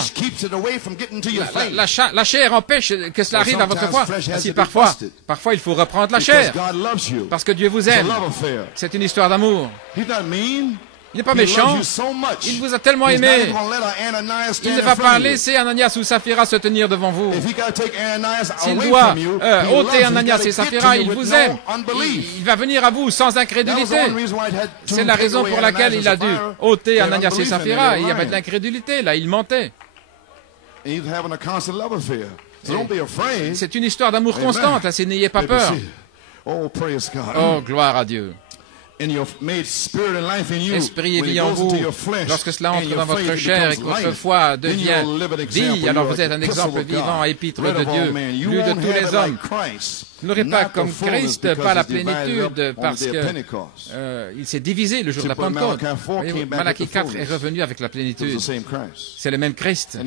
la chair empêche que cela arrive à votre foi. Si parfois il faut reprendre la chair. Parce que Dieu vous aime. C'est une histoire d'amour. Il n'est pas méchant. Il vous a tellement aimé. Il ne va pas laisser Ananias ou Saphira se tenir devant vous. S'il doit ôter Ananias et Saphira, il vous aime. Il va venir à vous sans incrédulité. C'est la raison pour laquelle il a dû ôter Ananias et Saphira. Il y avait de l'incrédulité. Là, il mentait. C'est une histoire d'amour constante. N'ayez pas peur. Oh, gloire à Dieu. esprit et vie en vous, lorsque cela entre dans votre chair et que votre foi devient vie, alors vous êtes un exemple vivant, épître de Dieu, lu de tous les hommes. Vous n'aurez pas comme Christ, pas la plénitude, parce que il s'est divisé le jour de la Pentecôte. Malachie 4 est revenu avec la plénitude. C'est le même Christ.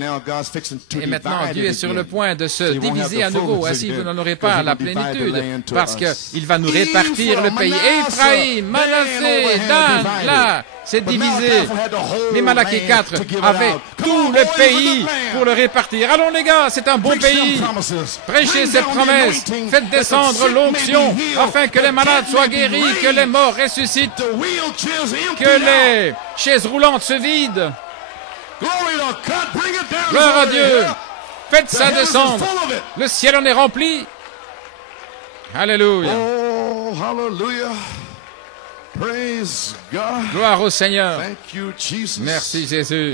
Et maintenant, Dieu est sur le point de se diviser à nouveau. Ainsi, vous n'en aurez pas la plénitude, parce qu'il va nous répartir le pays. Éphraïm, Manassé, Dan, là, c'est divisé. Mais Malachie 4 avait tout le pays pour le répartir. Allons les gars, c'est un bon pays. Prêchez cette promesse. Faites descendre l'onction afin que les malades soient guéris, que les morts ressuscitent, que les chaises roulantes se vident. Gloire à Dieu. Faites ça descendre. Le ciel en est rempli. Alléluia. Oh, hallelujah. Praise God. Gloire au Seigneur. Thank you, Jesus. Merci Jésus.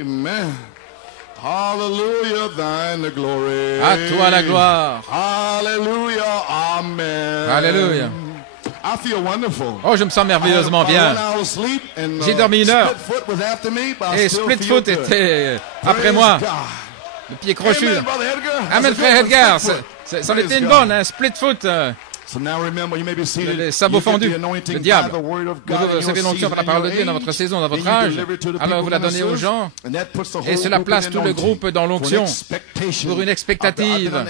Amen. Hallelujah, thine the glory. À toi la gloire. Hallelujah, amen. Alléluia. I feel wonderful. Oh, je me sens merveilleusement bien. J'ai dormi 1 heure. Et Splitfoot était après moi. Le pied crochu. Amen, frère Edgar. Ça en était une bonne, hein, Splitfoot. Les sabots fendus, le diable. Vous recevez l'onction par la parole de Dieu dans votre saison, dans votre âge. Alors vous la donnez aux gens. Et cela place tout le groupe dans l'onction pour une expectative.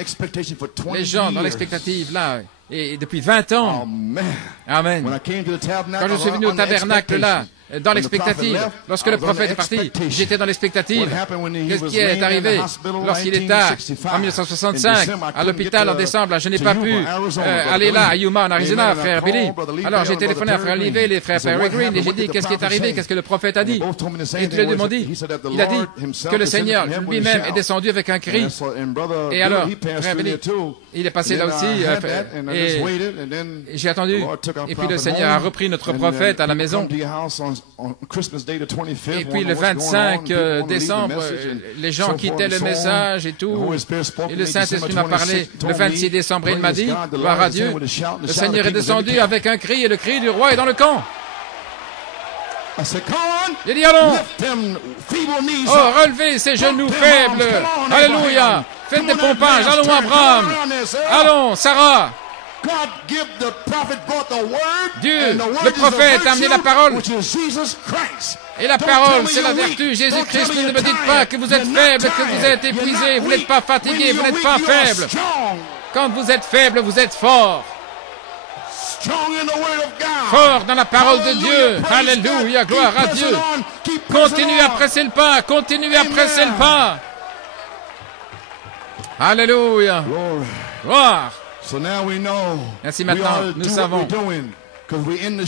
Les gens dans l'expectative, là. Et depuis 20 ans. Amen. Quand je suis venu au tabernacle, là, dans l'expectative, lorsque le prophète est parti, j'étais dans l'expectative. Qu'est-ce qui est arrivé lorsqu'il était en 1965 à l'hôpital en décembre? Je n'ai pas pu aller là, à Yuma, en Arizona, frère Billy. Alors j'ai téléphoné à frère Livey, les frères Perry Green, et j'ai dit, qu'est-ce qui est arrivé? Qu'est-ce que le prophète a dit? Et tous les deux m'ont dit, il a dit que le Seigneur lui-même est descendu avec un cri. Et alors, frère Billy, il est passé là aussi, et j'ai attendu. Et puis le Seigneur a repris notre prophète à la maison. Et puis le 25 décembre, les gens quittaient le message et tout. Et le Saint-Esprit m'a parlé. Le 26 décembre, il m'a dit, gloire à Dieu, le Seigneur est descendu avec un cri et le cri du roi est dans le camp. J'ai dit, allons. Oh, relevez ces genoux faibles. Alléluia. Faites des pompages. Allons, Abraham. Allons, Sarah. Dieu, le prophète a amené la parole. Et la parole, c'est la vertu. Jésus-Christ, ne me dites pas que vous êtes faible, que vous êtes épuisé, vous n'êtes pas fatigué, vous n'êtes pas faible. Quand vous êtes faible, vous êtes fort. Fort dans la parole de Dieu. Alléluia, gloire à Dieu. Continuez à presser le pas, continuez à presser le pas. Alléluia. Gloire. Ainsi maintenant, nous savons. Nous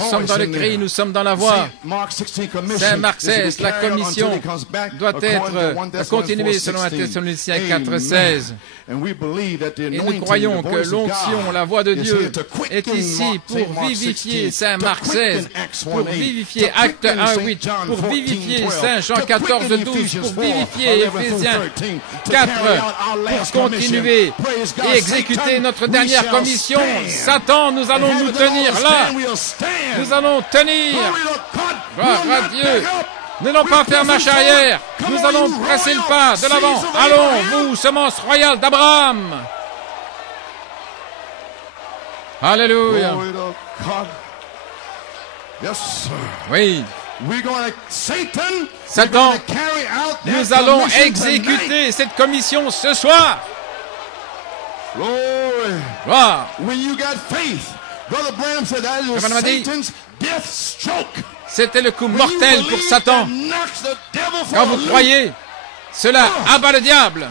sommes dans le cri, nous sommes dans la voie. Saint Marc 16, la commission doit être continuée selon 1 Thessaloniciens 4:16. Et nous croyons que l'onction, la voix de Dieu, est ici pour vivifier Saint Marc 16, pour vivifier Acte 1:8, pour vivifier Saint Jean 14:12, pour vivifier Éphésiens 4, pour continuer et exécuter notre dernière commission. Satan, nous allons nous tenir là. Nous allons tenir. Gloire à Dieu. Nous n'allons pas faire marche arrière. Nous allons presser le pas de l'avant. Allons, vous, semence royale d'Abraham. Alléluia. Oui. Satan, nous allons exécuter cette commission ce soir. Gloire. Comme on m'a dit, c'était le coup mortel pour Satan. Quand vous croyez, cela abat le diable.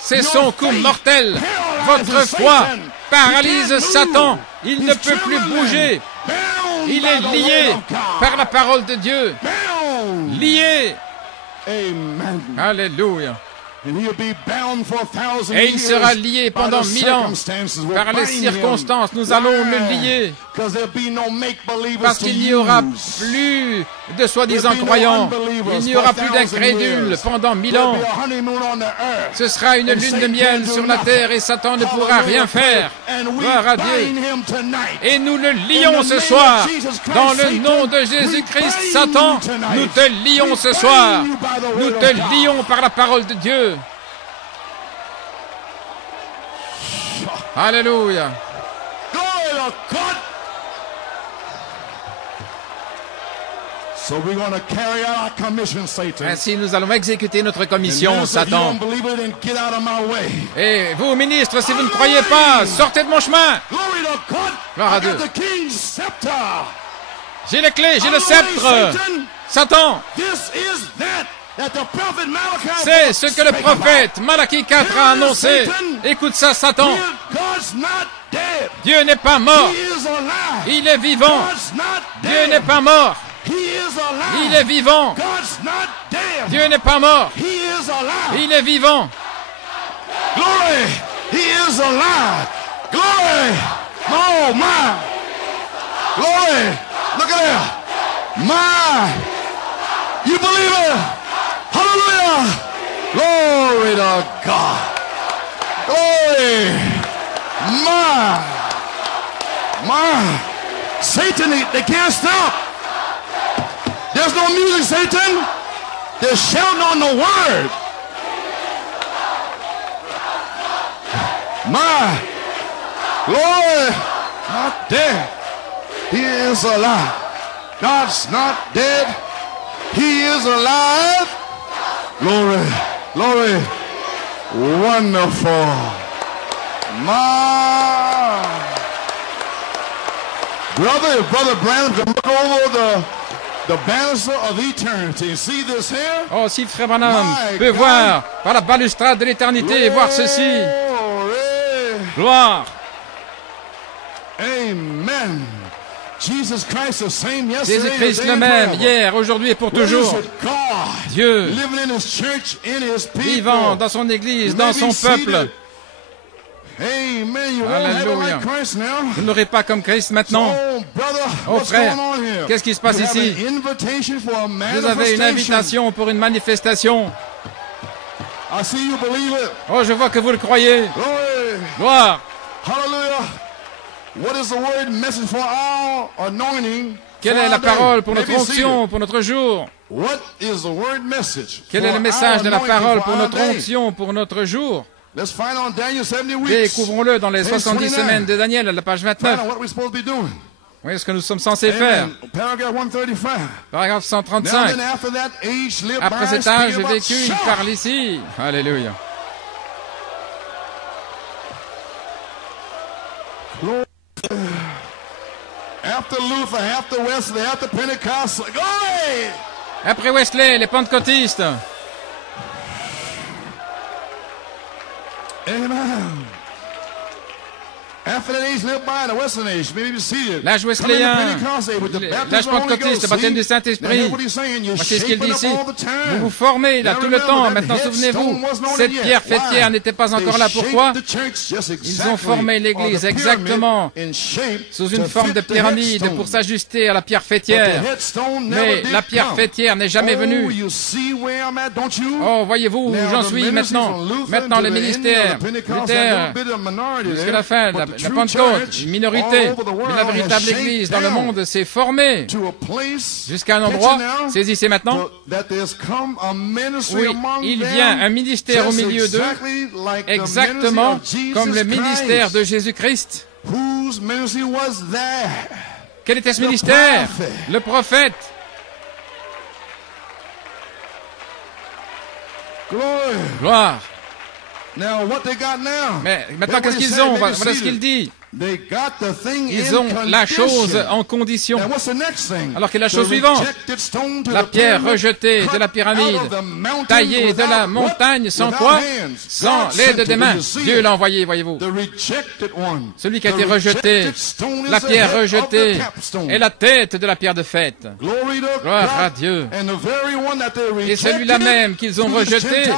C'est son coup mortel. Votre foi paralyse Satan. Il ne peut plus bouger. Il est lié par la parole de Dieu. Lié. Alléluia. Et il sera lié pendant 1000 ans. Par les circonstances, nous allons le lier. Parce qu'il n'y aura plus de soi-disant croyants. Il n'y aura plus d'incrédules pendant 1000 ans. Ce sera une lune de miel sur la terre et Satan ne pourra rien faire. Gloire à Dieu. Et nous le lions ce soir. Dans le nom de Jésus-Christ, Satan, nous te lions ce soir. Nous te lions par la parole de Dieu. Alléluia. Ainsi, nous allons exécuter notre commission, Satan. Et vous, ministres, si vous ne croyez pas, sortez de mon chemin. Gloire à Dieu. J'ai les clés, j'ai le sceptre. Satan. C'est ce que le prophète Malachie 4 a annoncé. Écoute ça, Satan. Dieu n'est pas mort. Il est vivant. Dieu n'est pas mort. Il est vivant. Dieu n'est pas mort. Il est vivant. Glory. He is alive. Glory. Oh my. Glory. Look at that. My. You believe it? Hallelujah. Glory to God. Glory. My. Satan, they can't stop. There's no music, Satan. They're shouting on the word. My Lord, not dead. He is alive. God's not dead. He is alive. Glory, glory, wonderful. My brother, Brother Branham can look over the banister of eternity. See this here? Oh, si Frère Branham peut voir par la balustrade de l'éternité et voir ceci. Gloire. Amen. Jésus-Christ le même, hier, aujourd'hui et pour toujours. Dieu, vivant dans son Église, dans son peuple. Alléluia. Vous n'aurez pas comme Christ maintenant. Oh frère, qu'est-ce qui se passe ici? Vous avez une invitation pour une manifestation. Oh, je vois que vous le croyez. Gloire. Quelle est la parole pour notre onction, pour notre jour? Quel est le message de la parole pour notre onction, pour notre jour? Découvrons-le dans les 70 semaines de Daniel, à la page 29. Oui, ce que nous sommes censés faire. Paragraphe 135. Après cet âge vécu, il parle ici. Alléluia. Après Wesley, les pentecôtistes. Amen. L'âge wesleyen, l'âge pentecôtiste, le baptême du Saint-Esprit. Voici ce qu'il dit ici. Vous vous formez là tout le temps. Maintenant, souvenez-vous, cette pierre fêtière n'était pas encore là. Pourquoi? Ils ont formé l'Église exactement sous une forme de pyramide pour s'ajuster à la pierre fêtière. Mais la pierre fêtière n'est jamais venue. Oh, voyez-vous où j'en suis maintenant? Maintenant, les ministères, jusqu'à la fin, la Pentecôte, une minorité, mais la véritable Église dans le monde s'est formée jusqu'à un endroit, saisissez maintenant, oui, il vient un ministère au milieu d'eux, exactement comme le ministère de Jésus-Christ. Quel était ce ministère? Le prophète. Gloire. Mais maintenant, qu'est-ce qu'ils ont? Voilà ce qu'il dit. Ils ont la chose en condition. Alors quelle est la chose suivante? La pierre rejetée de la pyramide, taillée de la montagne, sans quoi? Sans l'aide des mains. Dieu l'a envoyé, voyez-vous. Celui qui a été rejeté, la pierre rejetée, est la tête de la pierre de fête. Gloire à Dieu. Et celui-là même qu'ils ont rejeté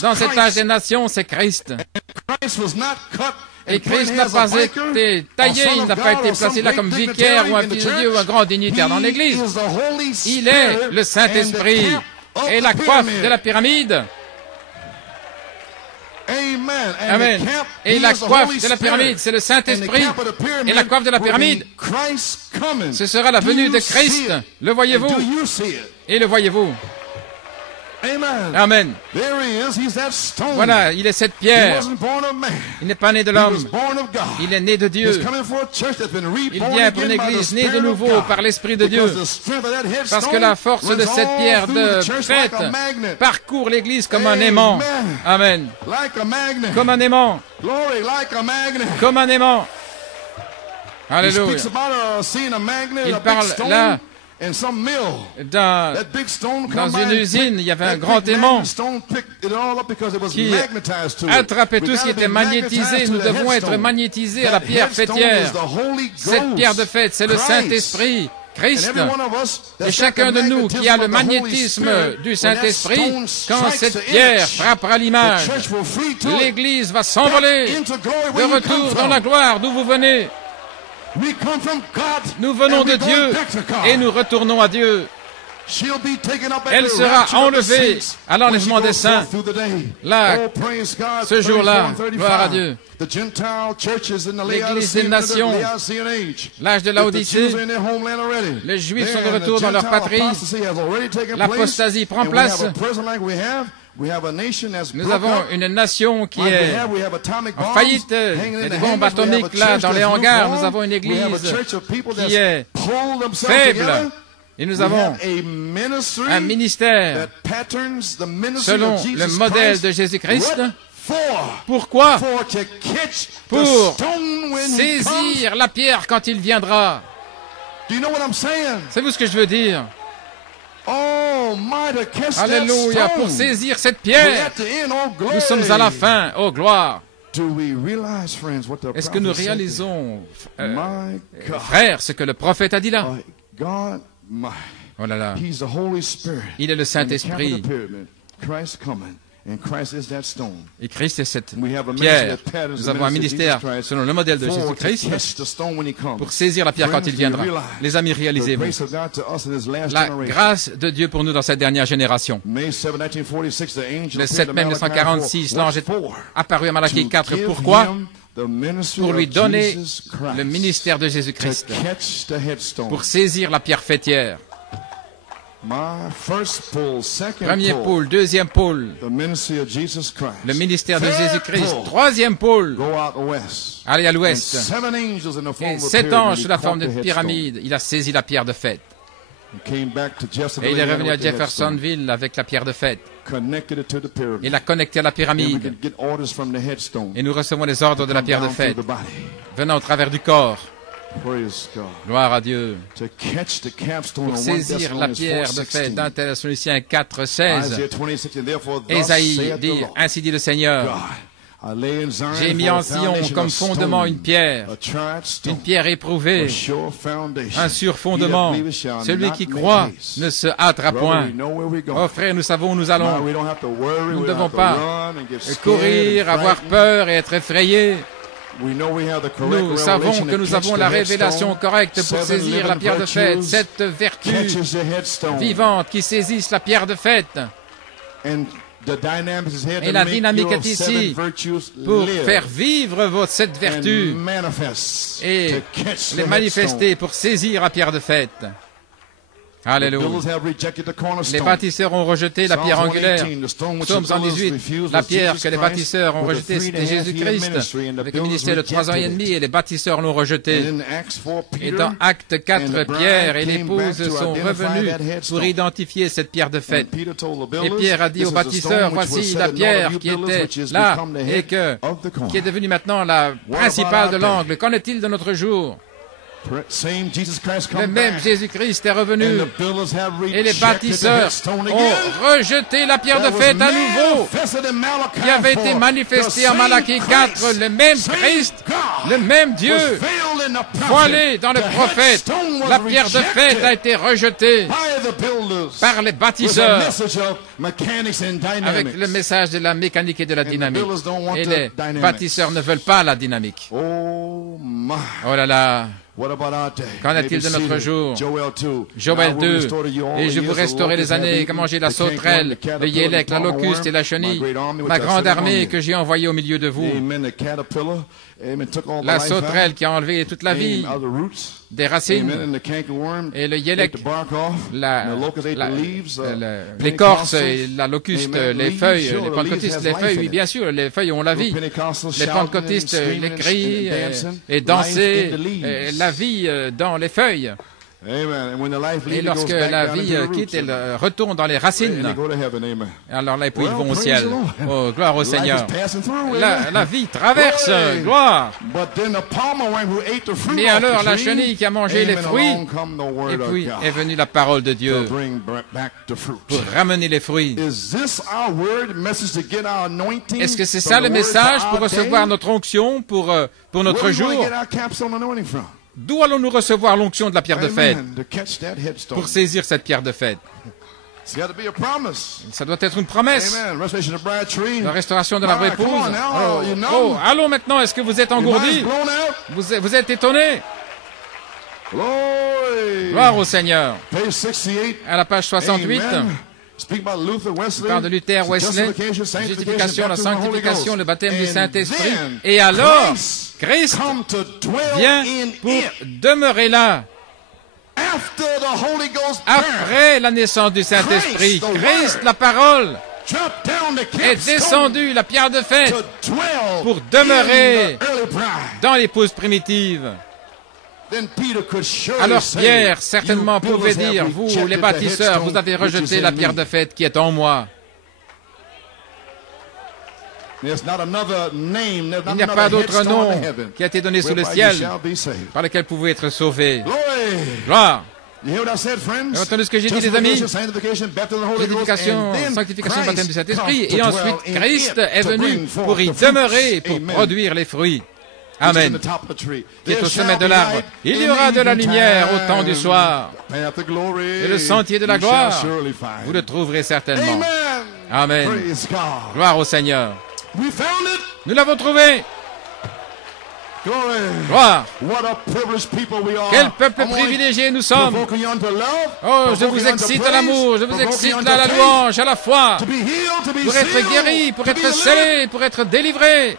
dans cet âge des nations, c'est Christ. Et Christ n'a pas été taillé, il n'a pas été placé là comme vicaire ou un fils de Dieu ou un grand dignitaire dans l'Église. Il est le Saint-Esprit et la coiffe de la pyramide. Amen. Et la coiffe de la pyramide, c'est le Saint-Esprit. Et la coiffe de la pyramide, ce sera la venue de Christ. Le voyez-vous? Et le voyez-vous? Amen. Voilà, il est cette pierre. Il n'est pas né de l'homme. Il est né de Dieu. Il vient pour une église née de nouveau par l'Esprit de Dieu. Parce que la force de cette pierre de fête parcourt l'église comme un aimant. Amen. Comme un aimant. Comme un aimant. Alléluia. Il parle là dans une usine, il y avait un grand aimant qui attrapait tout ce qui était magnétisé. Nous devons être magnétisés à la pierre fêtière. Cette pierre de fête, c'est le Saint-Esprit, Christ. Et chacun de nous qui a le magnétisme du Saint-Esprit, quand cette pierre frappera l'image, l'Église va s'envoler de retour dans la gloire d'où vous venez. Nous venons de Dieu et nous retournons à Dieu. Elle sera enlevée à l'enlèvement des saints. Là, ce jour-là, gloire à Dieu. L'Église des nations, l'âge de Laodicée, les Juifs sont de retour dans leur patrie. L'apostasie prend place. Nous avons une nation qui est en faillite. Il y a des bombes atomiques là dans les hangars. Nous avons une église qui est faible. Et nous avons un ministère selon le modèle de Jésus-Christ. Pourquoi? Pour saisir la pierre quand il viendra. Savez-vous ce que je veux dire? Alléluia, pour saisir cette pierre, nous sommes à la fin, oh gloire. Est-ce que nous réalisons, frères, ce que le prophète a dit là? Oh là là, il est le Saint-Esprit. Et Christ est cette pierre. Nous avons un ministère selon le modèle de Jésus-Christ pour saisir la pierre quand il viendra. Les amis, réalisez-vous la grâce de Dieu pour nous dans cette dernière génération. Le 7 mai 1946, l'ange est apparu à Malachie 4. Pourquoi? Pour lui donner le ministère de Jésus-Christ, pour saisir la pierre fêtière. Premier pôle, deuxième pôle, le ministère de Jésus-Christ. Troisième pôle, aller à l'ouest. Et 7 anges sous la forme d'une pyramide, il a saisi la pierre de fête. Et il est revenu à Jeffersonville avec la pierre de fête. Il l'a connecté à la pyramide. Et nous recevons les ordres de la pierre de fête venant au travers du corps. Gloire à Dieu. Pour saisir la pierre de fête d'un Thessaloniciens 4, 16. Ésaïe dit, ainsi dit le Seigneur. J'ai mis en Sion comme fondement une pierre éprouvée, un sûr fondement. Celui qui croit ne se hâtera point. Oh frère, nous savons où nous allons. Nous ne devons pas courir, avoir peur et être effrayés. Nous savons que nous avons la révélation correcte pour saisir la pierre de fête, cette vertu vivante qui saisisse la pierre de fête. Et la dynamique est ici pour faire vivre cette vertu et les manifester pour saisir la pierre de fête. Alléluia. Les bâtisseurs ont rejeté la pierre angulaire. Psaume 118, la pierre que les bâtisseurs ont rejetée, c'était Jésus-Christ, avec un ministère de 3 ans et demi, et les bâtisseurs l'ont rejeté. Et dans Acte 4, Pierre et l'épouse sont revenus pour identifier cette pierre de fête. Et Pierre a dit aux bâtisseurs, voici la pierre qui était là et qui est devenue maintenant la principale de l'angle. Qu'en est-il de notre jour? Le même Jésus-Christ est revenu et les bâtisseurs ont rejeté la pierre de fête à nouveau qui avait été manifestée en Malachie 4, le même Christ, le même Dieu, voilé dans le prophète. La pierre de fête a été rejetée par les bâtisseurs avec le message de la mécanique et de la dynamique. Et les bâtisseurs ne veulent pas la dynamique. Oh là là! Qu'en est-il de notre jour? Joël 2. Et je vous restaurerai les années qu'a mangé la sauterelle, le yélek, la locuste et la chenille, ma grande armée que j'ai envoyée au milieu de vous. La sauterelle qui a enlevé toute la vie des racines, et le yélek, l'écorce, et la locuste, les feuilles, les pentecôtistes, les feuilles, oui, bien sûr, les feuilles ont la vie. Les pentecôtistes, les crient et danser, la vie dans les feuilles. Et lorsque la vie quitte, elle retourne dans les racines. Alors là, et puis ils vont au ciel. Oh, gloire au Seigneur. La vie traverse, gloire. Mais alors la chenille qui a mangé les fruits, et puis est venue la parole de Dieu pour ramener les fruits. Est-ce que c'est ça le message pour recevoir notre onction pour notre jour? D'où allons-nous recevoir l'onction de la pierre de fête pour saisir cette pierre de fête? Ça doit être une promesse. La restauration de l'arbre épouse. Allons maintenant, est-ce que vous êtes engourdi? Vous êtes étonné? Gloire au Seigneur. À la page 68, on parle de Luther, Wesley, justification, la sanctification, le baptême du Saint-Esprit. Et alors, Christ vient pour demeurer là. Après la naissance du Saint-Esprit, Christ, la parole, est descendu, la pierre de fête, pour demeurer dans l'épouse primitive. Alors Pierre certainement pouvait dire, vous les bâtisseurs, vous avez rejeté la pierre de fête qui est en moi. Il n'y a pas d'autre nom qui a été donné sous le ciel par lequel vous pouvez être sauvés. Gloire! Vous avez entendu ce que j'ai dit, les amis? Justification, sanctification, baptême du Saint-Esprit. Et ensuite, Christ est venu pour y demeurer, pour produire les fruits. Amen. Qui est au sommet de l'arbre. Il y aura de la lumière au temps du soir. Et le sentier de la gloire, vous le trouverez certainement. Amen. Gloire au Seigneur. Nous l'avons trouvé. Gloire. Quel peuple privilégié nous sommes. Oh, je vous excite à l'amour, je vous excite à la louange, à la foi, pour être guéri, pour être scellé, pour être délivré.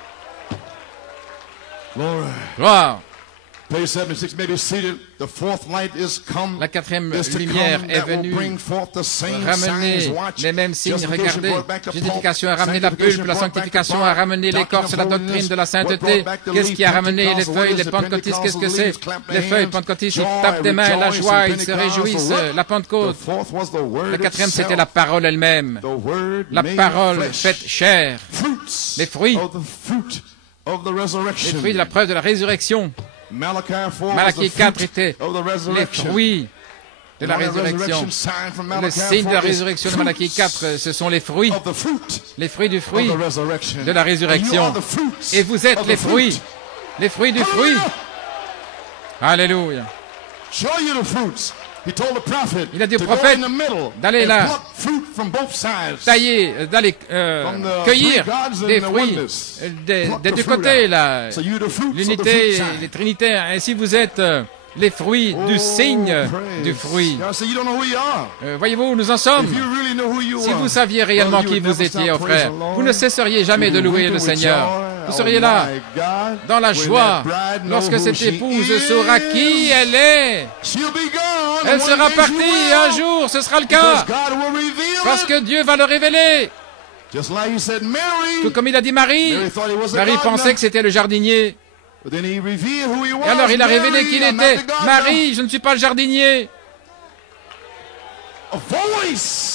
Gloire. La quatrième lumière est venue ramener les mêmes signes. Regardez, justification a ramené la pulpe, la sanctification a ramené l'écorce, la doctrine de la sainteté. Qu'est-ce qui a ramené les feuilles, les pentecôtistes? Qu'est-ce que c'est? Les feuilles pentecôtistes, ils tapent des mains, la joie, ils se réjouissent, la Pentecôte. La quatrième, c'était la parole elle-même. La parole faite chair. Les fruits. Les fruits de la preuve de la résurrection. Malachie 4 était les fruits de la résurrection. Le signe de la résurrection de Malachie 4, ce sont les fruits du fruit de la résurrection. Et vous êtes les fruits du fruit. Alléluia. Il a dit au prophèt d'aller là, tailler, d'aller cueillir des fruits des deux côtés, là, l'unité, les trinités. Ainsi vous êtes les fruits du signe du fruit. Voyez-vous où nous en sommes? Si vous saviez réellement qui vous étiez, oh frère, vous ne cesseriez jamais de louer le Seigneur. Vous seriez là, dans la joie, lorsque cette épouse saura qui elle est. Elle sera partie et un jour, ce sera le cas. Parce que Dieu va le révéler. Tout comme il a dit Marie. Marie pensait que c'était le jardinier. Et alors il a révélé qui il était. Marie, je ne suis pas le jardinier.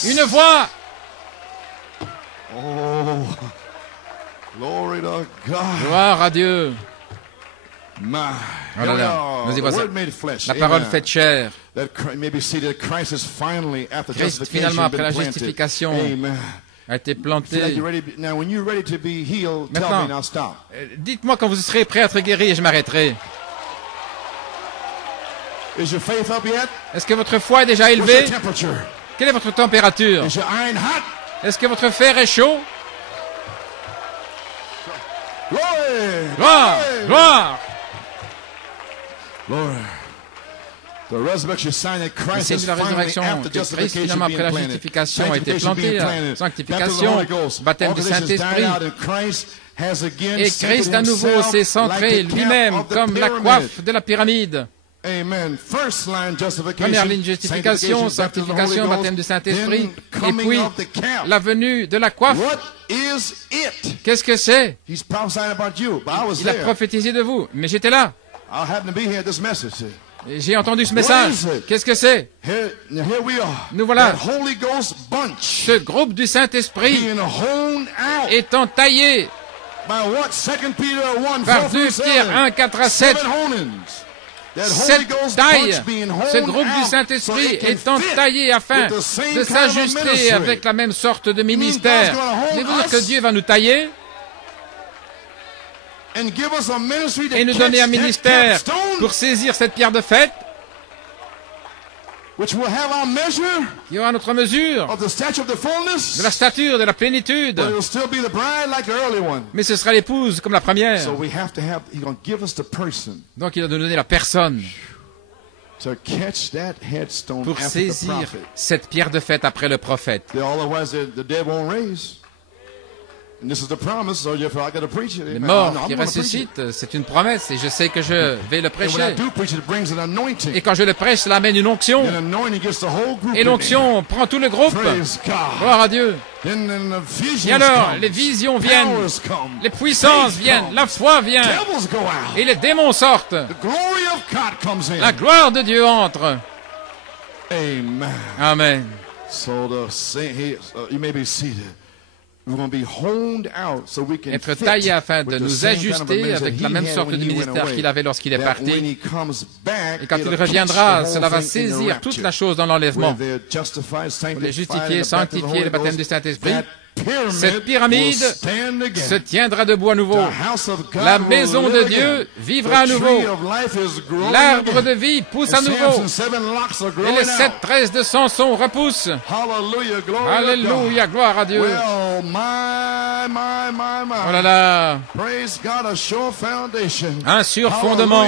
Une voix. Gloire à Dieu. Oh là là, nous y voici. La parole faite chair. Christ, finalement, après la justification, a été planté. Maintenant, dites-moi quand vous serez prêt à être guéri et je m'arrêterai. Est-ce que votre foi est déjà élevée? Quelle est votre température? Est-ce que votre fer est chaud? Gloire! Gloire! Le signe de la résurrection, que Christ, finalement, après la justification, a été planté, la sanctification, baptême du Saint-Esprit. Et Christ, à nouveau, s'est centré lui-même comme la coiffe de la pyramide. Première ligne, justification, sanctification, baptême du Saint-Esprit. Et puis, la venue de la coiffe. Qu'est-ce que c'est? Il a prophétisé de vous, mais j'étais là. J'ai entendu ce message. Qu'est-ce que c'est? Nous voilà. Ce groupe du Saint-Esprit étant taillé par 2 Pierre 1, 4 à 7. Cette taille, ce groupe du Saint-Esprit étant taillé afin de s'ajuster avec la même sorte de ministère. Voulez-vous dire que Dieu va nous tailler et nous donner un ministère pour saisir cette pierre de fête qui aura notre mesure de la stature, de la plénitude. Mais ce sera l'épouse comme la première. Donc il va nous donner la personne pour saisir cette pierre de fête après le prophète. Les morts qui ressuscitent, c'est une promesse et je sais que je vais le prêcher. Et quand je le prêche, cela amène une onction. Et l'onction prend tout le groupe. Gloire à Dieu. Et alors, les visions viennent, les puissances viennent, la foi vient, et les démons sortent. La gloire de Dieu entre. Amen. Être taillé afin de nous ajuster avec la même sorte de ministère qu'il avait lorsqu'il est parti. Et quand il reviendra, cela va saisir toute la chose dans l'enlèvement. Pour les justifier, sanctifier, le baptême du Saint-Esprit. Cette pyramide se tiendra debout à nouveau. La maison de Dieu vivra à nouveau. L'arbre de vie pousse à nouveau. Et les 7 tresses de Samson repoussent. Alléluia, gloire à Dieu. Oh là là. Un sûr fondement.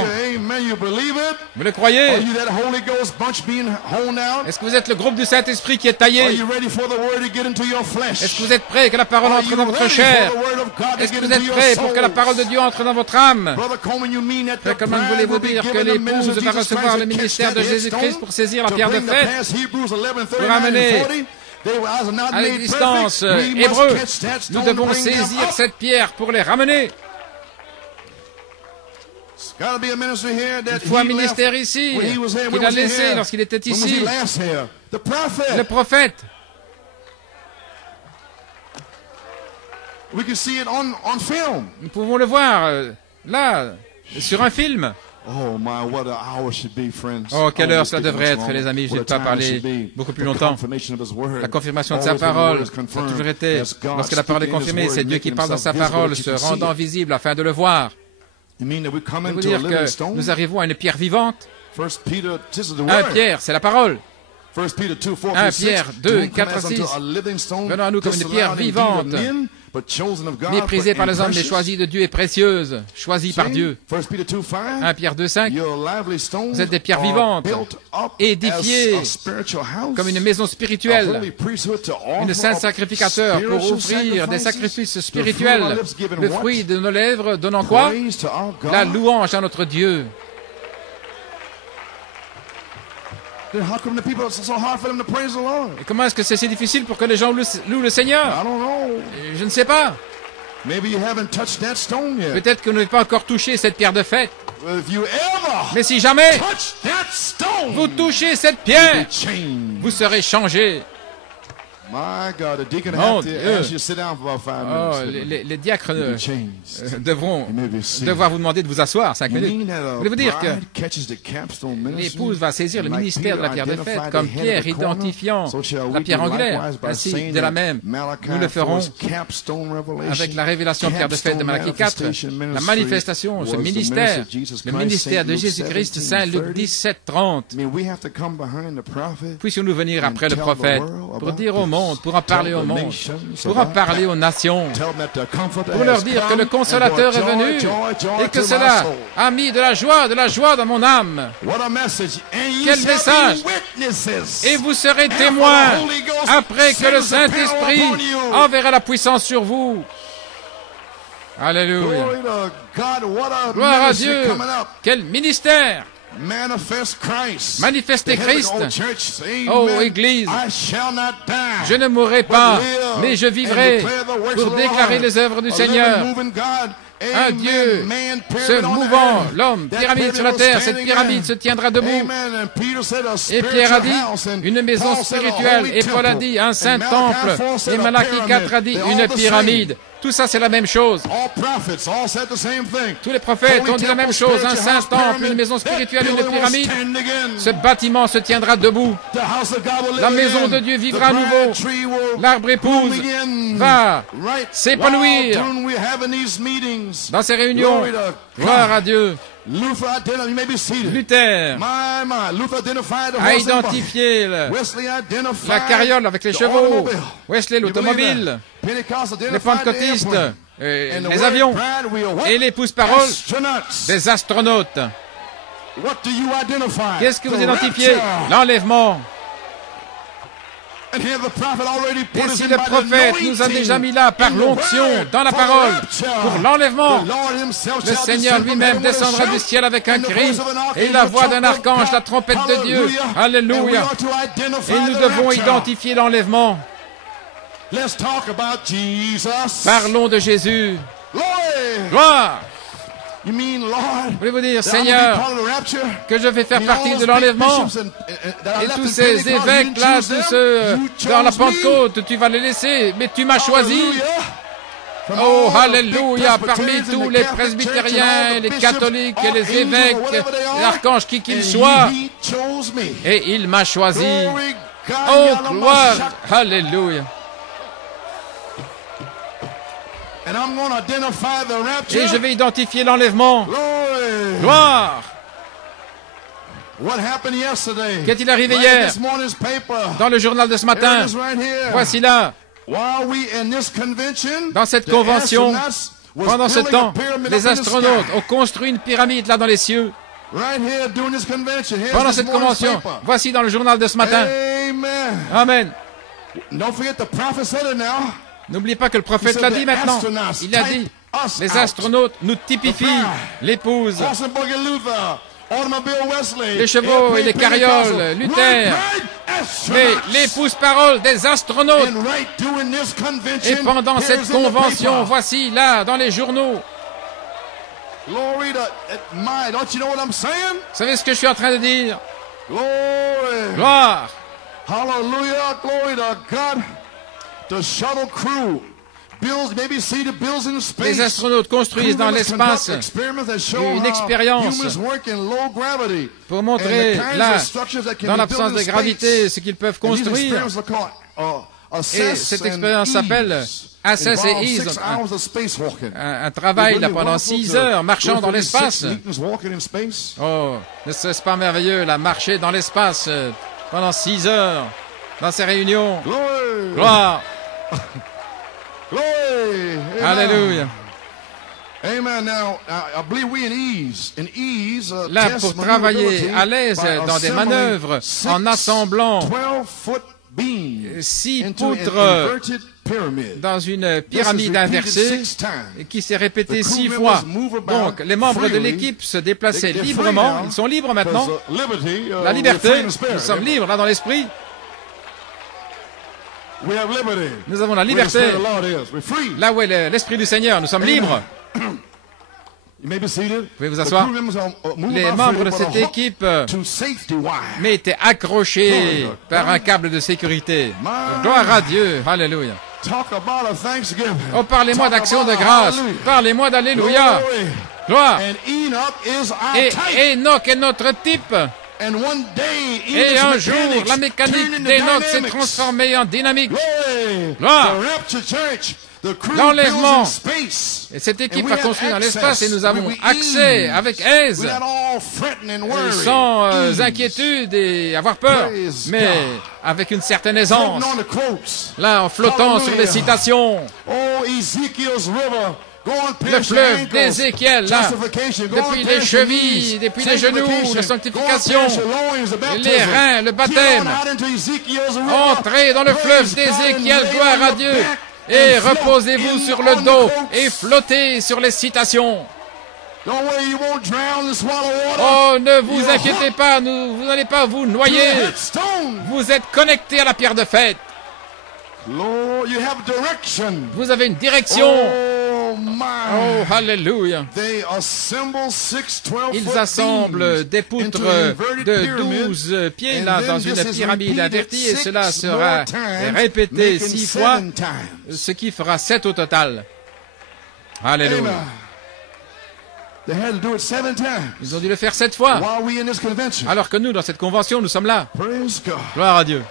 Vous le croyez? Est-ce que vous êtes le groupe du Saint-Esprit qui est taillé? Est-ce que vous êtes prêt que la parole entre dans votre chair? Est-ce que vous êtes prêt pour que la parole de Dieu entre dans votre âme? Frère Coleman, voulez-vous dire que l'épouse va recevoir le ministère de Jésus-Christ pour saisir la pierre de fête, pour amener à l'existence hébreu? Nous devons saisir cette pierre pour les ramener. Il faut un ministère ici qu'il a laissé lorsqu'il était ici. Le prophète. Nous pouvons le voir là, sur un film. Oh, quelle heure cela devrait être, les amis. Je n'ai pas parlé beaucoup plus longtemps. La confirmation de sa parole, ça a toujours été. Lorsque la parole est confirmée, c'est Dieu qui parle dans sa parole, se rendant visible afin de le voir. Ça veut dire que nous arrivons à une pierre vivante. 1 Pierre, c'est la parole. 1 Pierre 2, 4 à 6. Venons à nous comme une pierre vivante, Méprisée par les hommes, mais choisie de Dieu et précieuse, choisie par Dieu. 1 Pierre 2,5. Vous êtes des pierres vivantes, édifiées comme une maison spirituelle, une sainte sacrificateur pour offrir des sacrifices spirituels. Le fruit de nos lèvres donnant quoi? La louange à notre Dieu. Et comment est-ce que c'est si difficile pour que les gens louent le Seigneur? Je ne sais pas. Peut-être que vous n'avez pas encore touché cette pierre de fête. Mais si jamais vous touchez cette pierre, vous serez changé. Mon Dieu. Les diacres devront devoir vous demander de vous asseoir 5 minutes. Voulez-vous dire que l'épouse va saisir le ministère de la pierre de fête comme pierre identifiant la pierre angulaire. Ainsi, de la même, nous le ferons avec la révélation pierre de fête de Malachie 4, la manifestation, ce ministère, le ministère de Jésus-Christ, Saint Luc 17, 30. Puissions-nous venir après le prophète pour dire au monde, pour en parler au monde, pour en parler aux nations, pour leur dire que le Consolateur est venu et que cela a mis de la joie dans mon âme. Quel message! Et vous serez témoins après que le Saint-Esprit enverra la puissance sur vous. Alléluia. Gloire à Dieu. Quel ministère! Manifestez Christ. Oh, Église, je ne mourrai pas, mais je vivrai pour déclarer les œuvres du Seigneur. Un Dieu se mouvant, l'homme, pyramide sur la terre, cette pyramide se tiendra debout. Et Pierre a dit, une maison spirituelle. Et Paul a dit, un saint temple. Et Malachie 4 a dit, une pyramide. Tout ça, c'est la même chose. Tous les prophètes ont dit la même chose. Un saint temple, une maison spirituelle, une pyramide. Ce bâtiment se tiendra debout. La maison de Dieu vivra à nouveau. L'arbre épouse va s'épanouir dans ces réunions. Gloire à Dieu. Luther a identifié la carriole avec les chevaux, Wesley l'automobile, les pentecôtistes, les avions, et les pousse-paroles des astronautes. Qu'est-ce que vous identifiez? L'enlèvement. Et si le prophète nous a déjà mis là par l'onction dans la parole pour l'enlèvement, le Seigneur lui-même descendra du ciel avec un cri et la voix d'un archange, la trompette de Dieu. Alléluia. Et nous devons identifier l'enlèvement. Parlons de Jésus. Gloire. Voulez-vous dire, Seigneur, que je vais faire partie de l'enlèvement? Et tous ces évêques-là, dans la Pentecôte, tu vas les laisser, mais tu m'as choisi. Oh, alléluia, parmi tous les presbytériens, les catholiques, et les évêques, l'archange qui qu'il soit, et il m'a choisi. Oh, gloire, alléluia. Et je vais identifier l'enlèvement. Gloire. Qu'est-il arrivé hier? Dans le journal de ce matin, voici là, dans cette convention, pendant ce temps, les astronautes ont construit une pyramide là dans les cieux. Pendant cette convention, voici dans le journal de ce matin. Amen. N'oubliez pas que le prophète l'a dit maintenant. Il a dit, les astronautes nous typifient l'épouse, les chevaux et les carrioles, Luther, mais les pousse-paroles des astronautes. Et pendant cette convention, voici là, dans les journaux. Vous savez ce que je suis en train de dire? Gloire. Hallelujah, glory to God. Les astronautes construisent dans l'espace une expérience pour montrer là, dans l'absence de gravité, ce qu'ils peuvent construire. Et cette expérience s'appelle Assess et Ease, un travail là pendant 6 heures, marchant dans l'espace. Oh, ne serait-ce pas merveilleux, là, marcher dans l'espace pendant 6 heures, dans ces réunions. Gloire! Alléluia. Amen. Now, I believe we Là, pour travailler à l'aise dans des manœuvres, en assemblant 6 poutres dans une pyramide inversée qui s'est répétée 6 fois. Donc, les membres de l'équipe se déplaçaient librement. Ils sont libres maintenant. La liberté. Nous sommes libres là dans l'esprit. Nous avons la liberté. Là où est l'esprit du Seigneur, nous sommes libres. Vous pouvez vous asseoir. Les membres de cette équipe mais étaient accrochés par un câble de sécurité. Gloire à Dieu. Alléluia. Oh, parlez-moi d'action de grâce. Parlez-moi d'Alléluia. Gloire. Et Enoch est notre type. Et un jour, la mécanique d'Enoch s'est transformée en dynamique. Gloire. L'enlèvement. Et cette équipe a construit dans l'espace et nous avons accès avec aise, sans inquiétude et avoir peur, mais avec une certaine aisance. Là, en flottant sur les citations. Le fleuve d'Ézéchiel, là, depuis les chevilles, depuis les genoux, la sanctification, les reins, le baptême. Entrez dans le fleuve d'Ézéchiel, gloire à Dieu. Et reposez-vous sur le dos et flottez sur les citations. Oh, ne vous inquiétez pas, vous n'allez pas vous noyer. Vous êtes connecté à la pierre de fête. Vous avez une direction. Oh, alléluia. Ils assemblent des poutres de 12 pieds là dans une pyramide invertie et cela sera répété 6 fois, ce qui fera 7 au total. Alléluia. Ils ont dû le faire 7 fois. Alors que nous, dans cette convention, nous sommes là. Gloire à Dieu.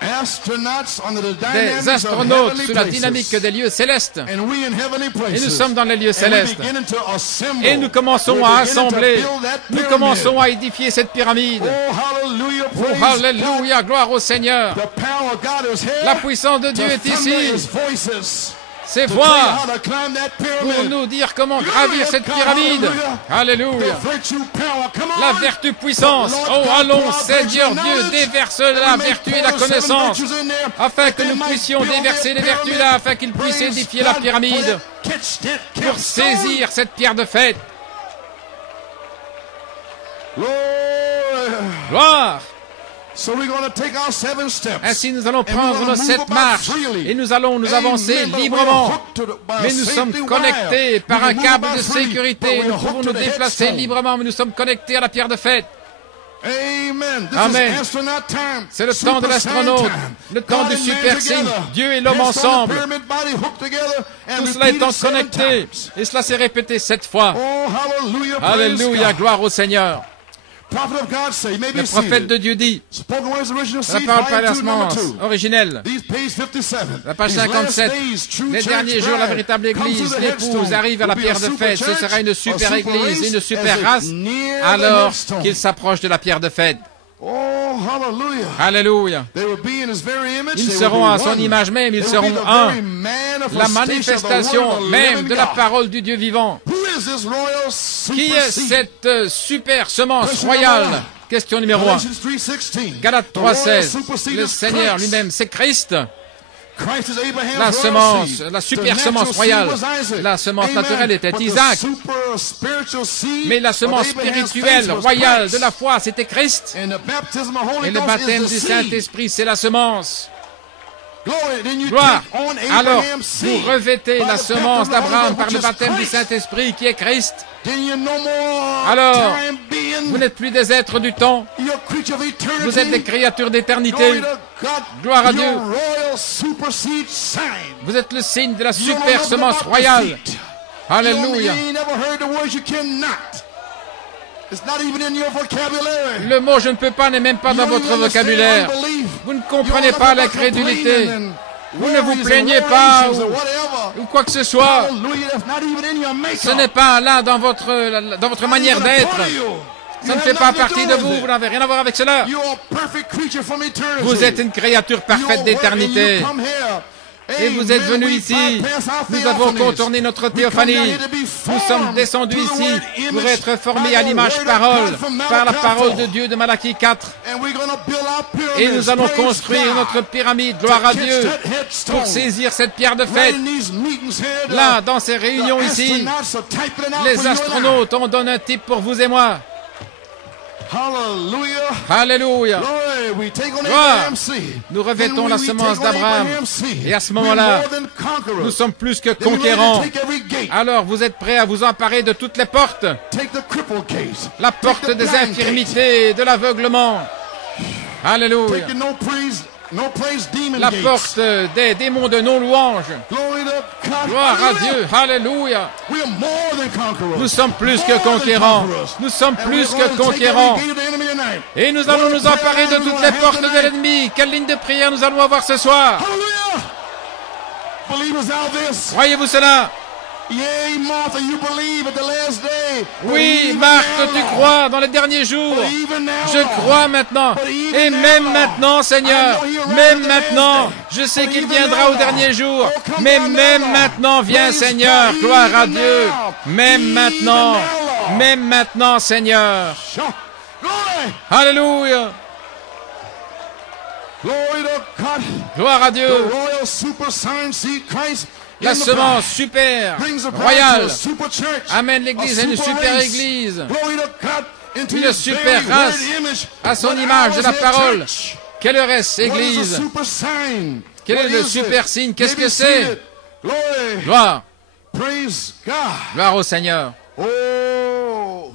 Des astronautes sous la dynamique des lieux célestes. Et nous sommes dans les lieux célestes. Et nous commençons à assembler. Nous commençons à édifier cette pyramide. Oh, alléluia, gloire au Seigneur. La puissance de Dieu est ici. Ces voix pour nous dire comment gravir cette pyramide. Alléluia. La vertu puissance. Oh, allons, Seigneur Dieu, déverse la vertu et la connaissance, afin que nous puissions déverser les vertus là, afin qu'ils puissent édifier la pyramide, pour saisir cette pierre de fête. Gloire. Ainsi, nous allons prendre nos 7 marches et nous allons nous avancer librement. Mais nous sommes connectés par un câble de sécurité. Nous pouvons nous déplacer librement, mais nous sommes connectés à la pierre de fête. Amen. C'est le temps de l'astronaute, le temps du super signe. Dieu et l'homme ensemble. Tout cela étant connecté. Et cela s'est répété 7 fois. Alléluia, gloire au Seigneur. Le prophète de Dieu dit, la parole par la semence originelle, la page 57, les derniers jours, la véritable église, l'épouse arrive à la pierre de fête, ce sera une super église, une super race, alors qu'il s'approche de la pierre de fête. Alléluia. Ils seront à son image même, ils seront un. La manifestation même de la parole du Dieu vivant. Qui est cette super semence royale? Question numéro 1. Galates 3,16. Le Seigneur lui-même, c'est Christ. La semence, la super semence royale. La semence naturelle était Isaac. Mais la semence spirituelle, royale de la foi, c'était Christ. Et le baptême du Saint-Esprit, c'est la semence. Gloire. Alors, vous revêtez la semence d'Abraham par le baptême du Saint-Esprit qui est Christ. Alors, vous n'êtes plus des êtres du temps. Vous êtes des créatures d'éternité. Gloire à Dieu. Vous êtes le signe de la super semence royale. Alléluia. Le mot « je ne peux pas » n'est même pas dans votre vocabulaire. Vous ne comprenez pas l'incrédulité. Vous ne vous plaignez pas ou quoi que ce soit. Ce n'est pas là dans votre manière d'être. Ça ne fait pas partie de vous. Vous n'avez rien à voir avec cela. Vous êtes une créature parfaite d'éternité. Et vous êtes venus ici. Nous avons contourné notre théophanie. Nous sommes descendus ici pour être formés à l'image parole, par la parole de Dieu de Malachie 4. Et nous allons construire notre pyramide, gloire à Dieu, pour saisir cette pierre de fête. Là, dans ces réunions ici, les astronautes ont donné un type pour vous et moi. Alléluia. Gloire. Nous revêtons la semence d'Abraham. Et à ce moment-là, nous sommes plus que conquérants. Alors, vous êtes prêts à vous emparer de toutes les portes? La porte des infirmités, de l'aveuglement. Alléluia. La porte des démons de non-louange. Gloire à Dieu. Alléluia. Nous sommes plus que conquérants. Nous sommes plus que conquérants. Et nous allons nous emparer de toutes les portes de l'ennemi. Quelle ligne de prière nous allons avoir ce soir? Croyez-vous cela? Oui, Marthe, tu crois dans les derniers jours. Je crois maintenant. Et même maintenant, Seigneur, même maintenant, je sais qu'il viendra au dernier jour. Mais même maintenant, viens, Seigneur, gloire à Dieu. Même maintenant, Seigneur. Alléluia. Gloire à Dieu. La semence super royale amène l'Église à une super Église, une super race à son image de la parole. Quelle est-ce, Église? Quel est le super signe? Qu'est-ce que c'est? Gloire. Gloire au Seigneur. Oh,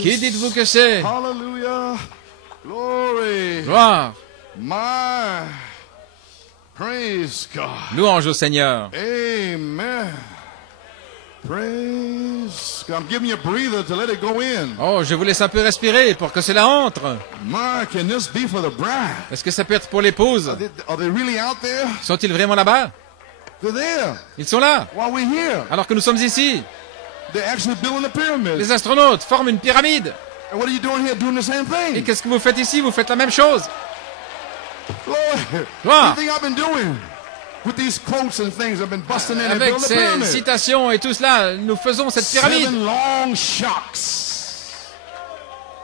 qui dites-vous que c'est? Gloire. Praise God. Louange au Seigneur. Amen. Praise God. I'm giving you a breather to let it go in. Oh, je vous laisse un peu respirer pour que cela entre. Can this be for the bride? Est-ce que ça peut être pour l'épouse? Are they really out there? Sont-ils vraiment là-bas? They're there. Ils sont là. While we're here. Alors que nous sommes ici. They're actually building a pyramid. Les astronautes forment une pyramide. And what are you doing here? Doing the same thing. Et qu'est-ce que vous faites ici? Vous faites la même chose. Avec ces citations et tout cela, nous faisons cette pyramide.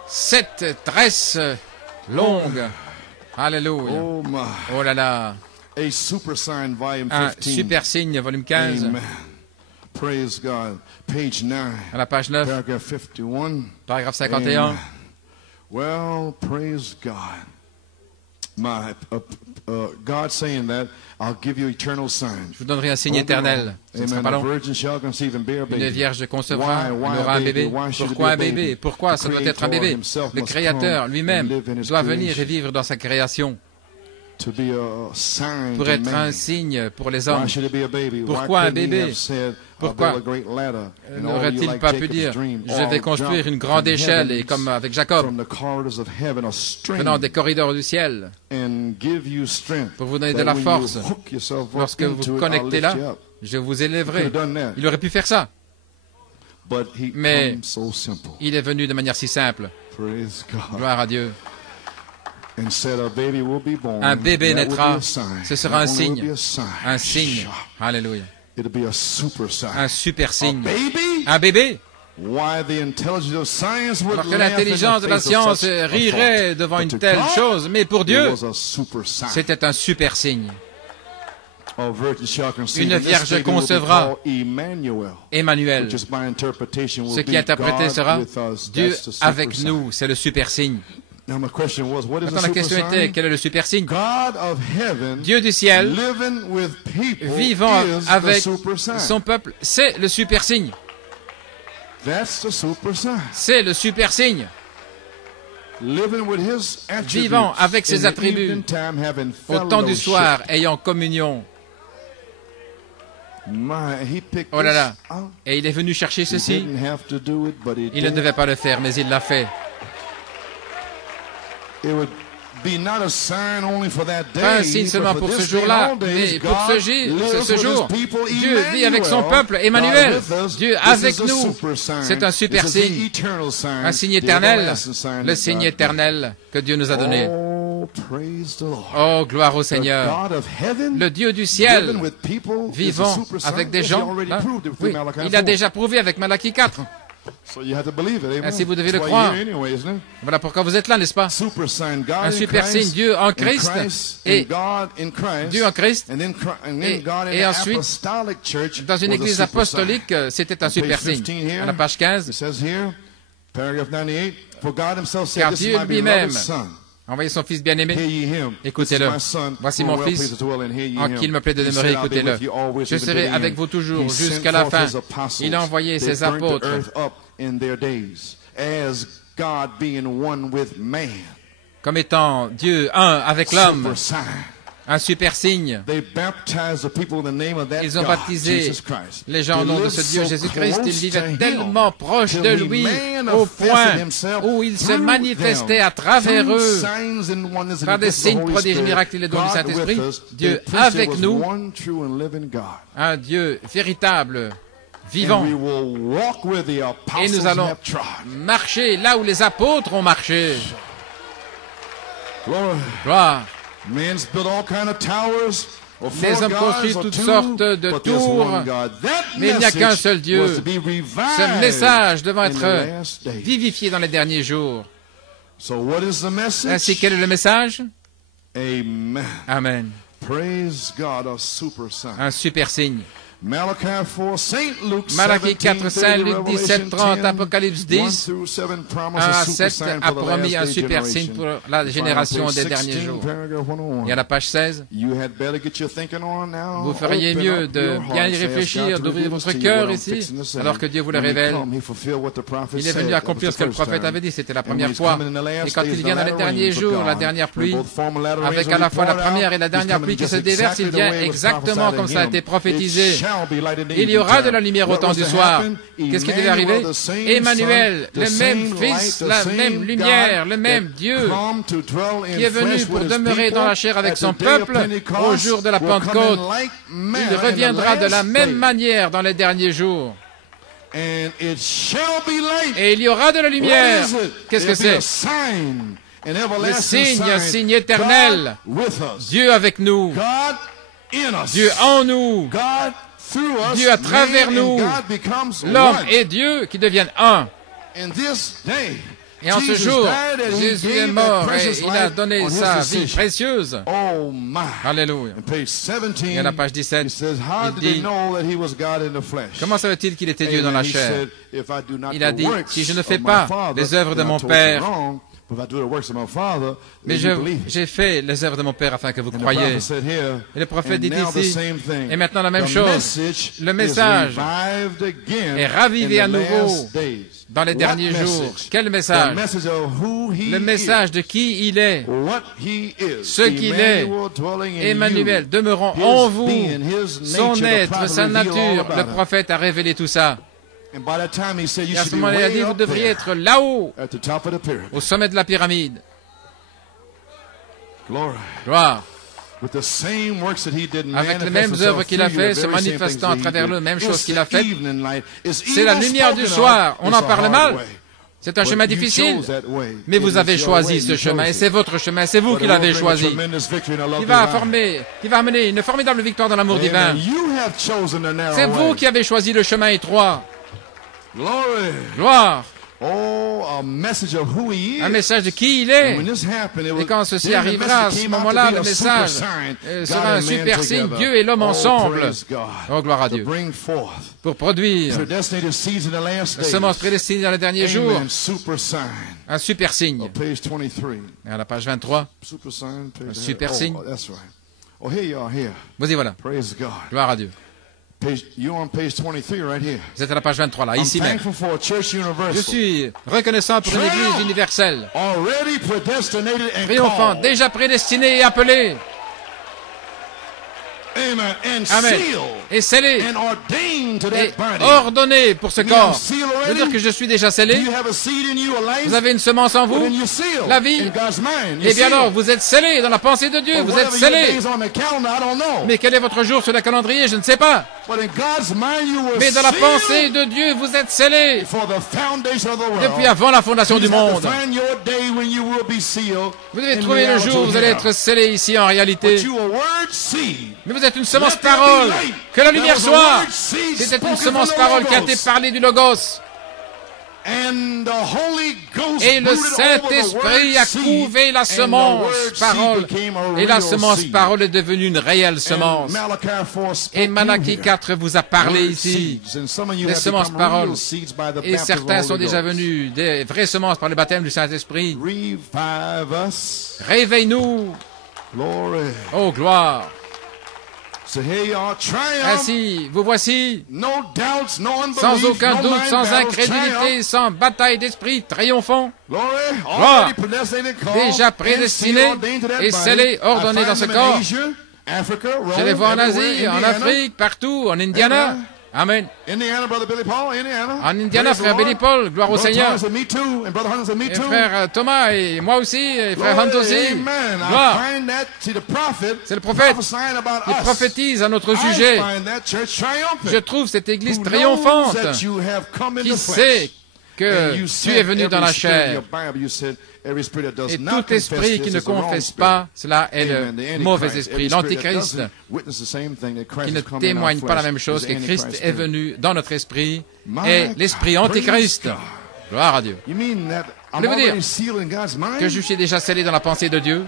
7 tresses longues. Alléluia. Oh là là. Un super signe, volume 15. Praise God. Page 9. À la page 9. Paragraphe 51. Well, praise God. God saying that I'll give you eternal signs. Je vous donnerai un signe éternel. Ce ne sera pas long. Une vierge concevra, elle aura un bébé. Pourquoi un bébé? Pourquoi ça doit être un bébé? Le Créateur lui-même doit venir et vivre dans sa création pour être un signe pour les hommes. Pourquoi un bébé? Pourquoi n'aurait-il pas pu dire, je vais construire une grande échelle, et comme avec Jacob, venant des corridors du ciel, pour vous donner de la force. Lorsque vous vous connectez là, je vous élèverai. Il aurait pu faire ça. Mais il est venu de manière si simple. Gloire à Dieu. Un bébé naîtra. Ce sera un signe. Un signe. Alléluia. Un super signe. Un bébé? Alors que l'intelligence de la science rirait devant une telle chose, mais pour Dieu, c'était un super signe. Une vierge concevra Emmanuel. Ce qui interprété sera Dieu avec nous. C'est le super signe. Maintenant, la question était, quel est le super signe? Dieu du ciel, vivant avec son peuple, c'est le super signe. C'est le super signe. Vivant avec ses attributs, au temps du soir, ayant communion. Oh là là. Et il est venu chercher ceci. Il ne devait pas le faire, mais il l'a fait. Pas un signe seulement pour ce jour-là, mais pour ce jour, Dieu vit avec son peuple, Emmanuel, Dieu avec nous. C'est un super signe, un signe éternel, le signe éternel que Dieu nous a donné. Oh, gloire au Seigneur. Le Dieu du ciel, vivant avec des gens. Hein? Oui, il a déjà prouvé avec Malachie 4. Ainsi, vous devez le croire. Voilà pourquoi vous êtes là, n'est-ce pas? Un super signe, Dieu en Christ, et Dieu en Christ, et ensuite, dans une église apostolique, c'était un super signe. À la page 15, car Dieu lui-même a envoyé son Fils bien-aimé. Écoutez-le. Voici mon Fils, en qui il me plaît de demeurer, écoutez-le. Je serai avec vous toujours jusqu'à la fin. Il a envoyé ses apôtres comme étant Dieu un avec l'homme. Un super signe. Ils ont baptisé les gens au nom de ce Dieu Jésus-Christ. Ils vivaient tellement proches de lui au point où il se manifestait à travers eux par des signes, prodiges, miracles et les dons du Saint-Esprit. Dieu avec nous, un Dieu véritable, vivant. Et nous allons marcher là où les apôtres ont marché. Gloire. Les hommes construisent toutes sortes de tours, mais il n'y a qu'un seul Dieu. Ce message devant être vivifié dans les derniers jours. Ainsi, quel est le message? Amen. Un super signe. Malachie 4, Saint Luc 17, 30, Apocalypse 10, 1 à 7 a promis un super signe pour la génération des derniers jours. Et à la page 16, vous feriez mieux de bien y réfléchir, d'ouvrir votre cœur ici, alors que Dieu vous le révèle. Il est venu accomplir ce que le prophète avait dit, c'était la première fois. Et quand il vient dans les derniers jours, la dernière pluie, avec à la fois la première et la dernière pluie qui se déverse, il vient exactement comme ça a été prophétisé. Il y aura de la lumière au temps du soir. Qu'est-ce qui devait arriver? Emmanuel, le même Fils, la même lumière, le même Dieu qui est venu pour demeurer dans la chair avec son peuple au jour de la Pentecôte. Il reviendra de la même manière dans les derniers jours. Et il y aura de la lumière. Qu'est-ce que c'est? Le signe, un signe éternel. Dieu avec nous. Dieu en nous. Dieu à travers nous, l'homme et Dieu qui deviennent un. Et en ce jour, Jésus est mort et il a donné sa vie précieuse. Alléluia. Et à la page 17, il dit, comment savait-il qu'il était Dieu dans la chair? Il a dit, si je ne fais pas les œuvres de mon Père, mais j'ai fait les œuvres de mon Père afin que vous croyiez. Et le prophète dit ici, et maintenant la même chose, le message est ravivé à nouveau dans les derniers jours. Quel message? Le message de qui il est, ce qu'il est, Emmanuel, demeurant en vous, son être, sa nature. Le prophète a révélé tout ça. Et à ce moment-là, il a dit, vous devriez être là-haut, au sommet de la pyramide. Gloire. Avec les mêmes œuvres qu'il a fait, se manifestant à travers le même chose qu'il a fait. C'est la lumière du soir. On en parle mal. C'est un chemin difficile, mais vous avez choisi ce chemin, et c'est votre chemin, c'est vous qui l'avez choisi, qui va amener une formidable victoire dans l'amour divin. C'est vous qui avez choisi le chemin étroit. Gloire. Un message de qui il est. Et quand ceci arrivera, à ce moment-là, le message sera un super signe. Dieu et l'homme ensemble. Oh, gloire à Dieu. Pour produire la semence prédestinée dans les derniers jours. Un super signe. Et à la page 23, un super signe. Vous y voilà. Gloire à Dieu. Vous êtes à la page 23, là, ici même. Je suis reconnaissant pour une église universelle, triomphante, déjà prédestinée et appelée. Amen. Et scellée et ordonné pour ce corps. Ça veut dire que je suis déjà scellé. Vous avez une semence en vous, la vie. Eh bien alors, vous êtes scellé dans la pensée de Dieu, vous êtes scellé. Mais quel est votre jour sur le calendrier, je ne sais pas. Mais dans la pensée de Dieu, vous êtes scellé. Depuis avant la fondation du monde. Vous devez trouver le jour où vous allez être scellé ici en réalité. Mais vous êtes une semence parole. Que la lumière soit. C'était une semence parole qui a été parlée du Logos. Et le Saint-Esprit a couvé la semence parole. Et la semence parole est devenue une réelle semence. Et Malachie 4 vous a parlé ici. Des semences parole. Et certains sont déjà venus des vraies semences par le baptême du Saint-Esprit. Réveille-nous. Oh, gloire. Ainsi, vous voici, sans aucun doute, sans incrédulité, sans bataille d'esprit, triomphant. Gloire, déjà prédestiné et scellé, ordonné dans ce corps. Je les vois en Asie, en Afrique, partout, en Indiana. Amen. En Indiana, frère Billy Paul, gloire au Seigneur. Et frère Thomas, et moi aussi, et frère Hunt aussi. Gloire. C'est le prophète qui prophétise à notre sujet. Je trouve cette église triomphante qui sait que tu es venu dans la chair. Et tout esprit qui ne confesse pas, cela est le mauvais esprit, l'antichrist, qui ne témoigne pas la même chose que Christ est venu dans notre esprit, et l'esprit antichrist. Gloire à Dieu. Voulez-vous dire que je suis déjà scellé dans la pensée de Dieu?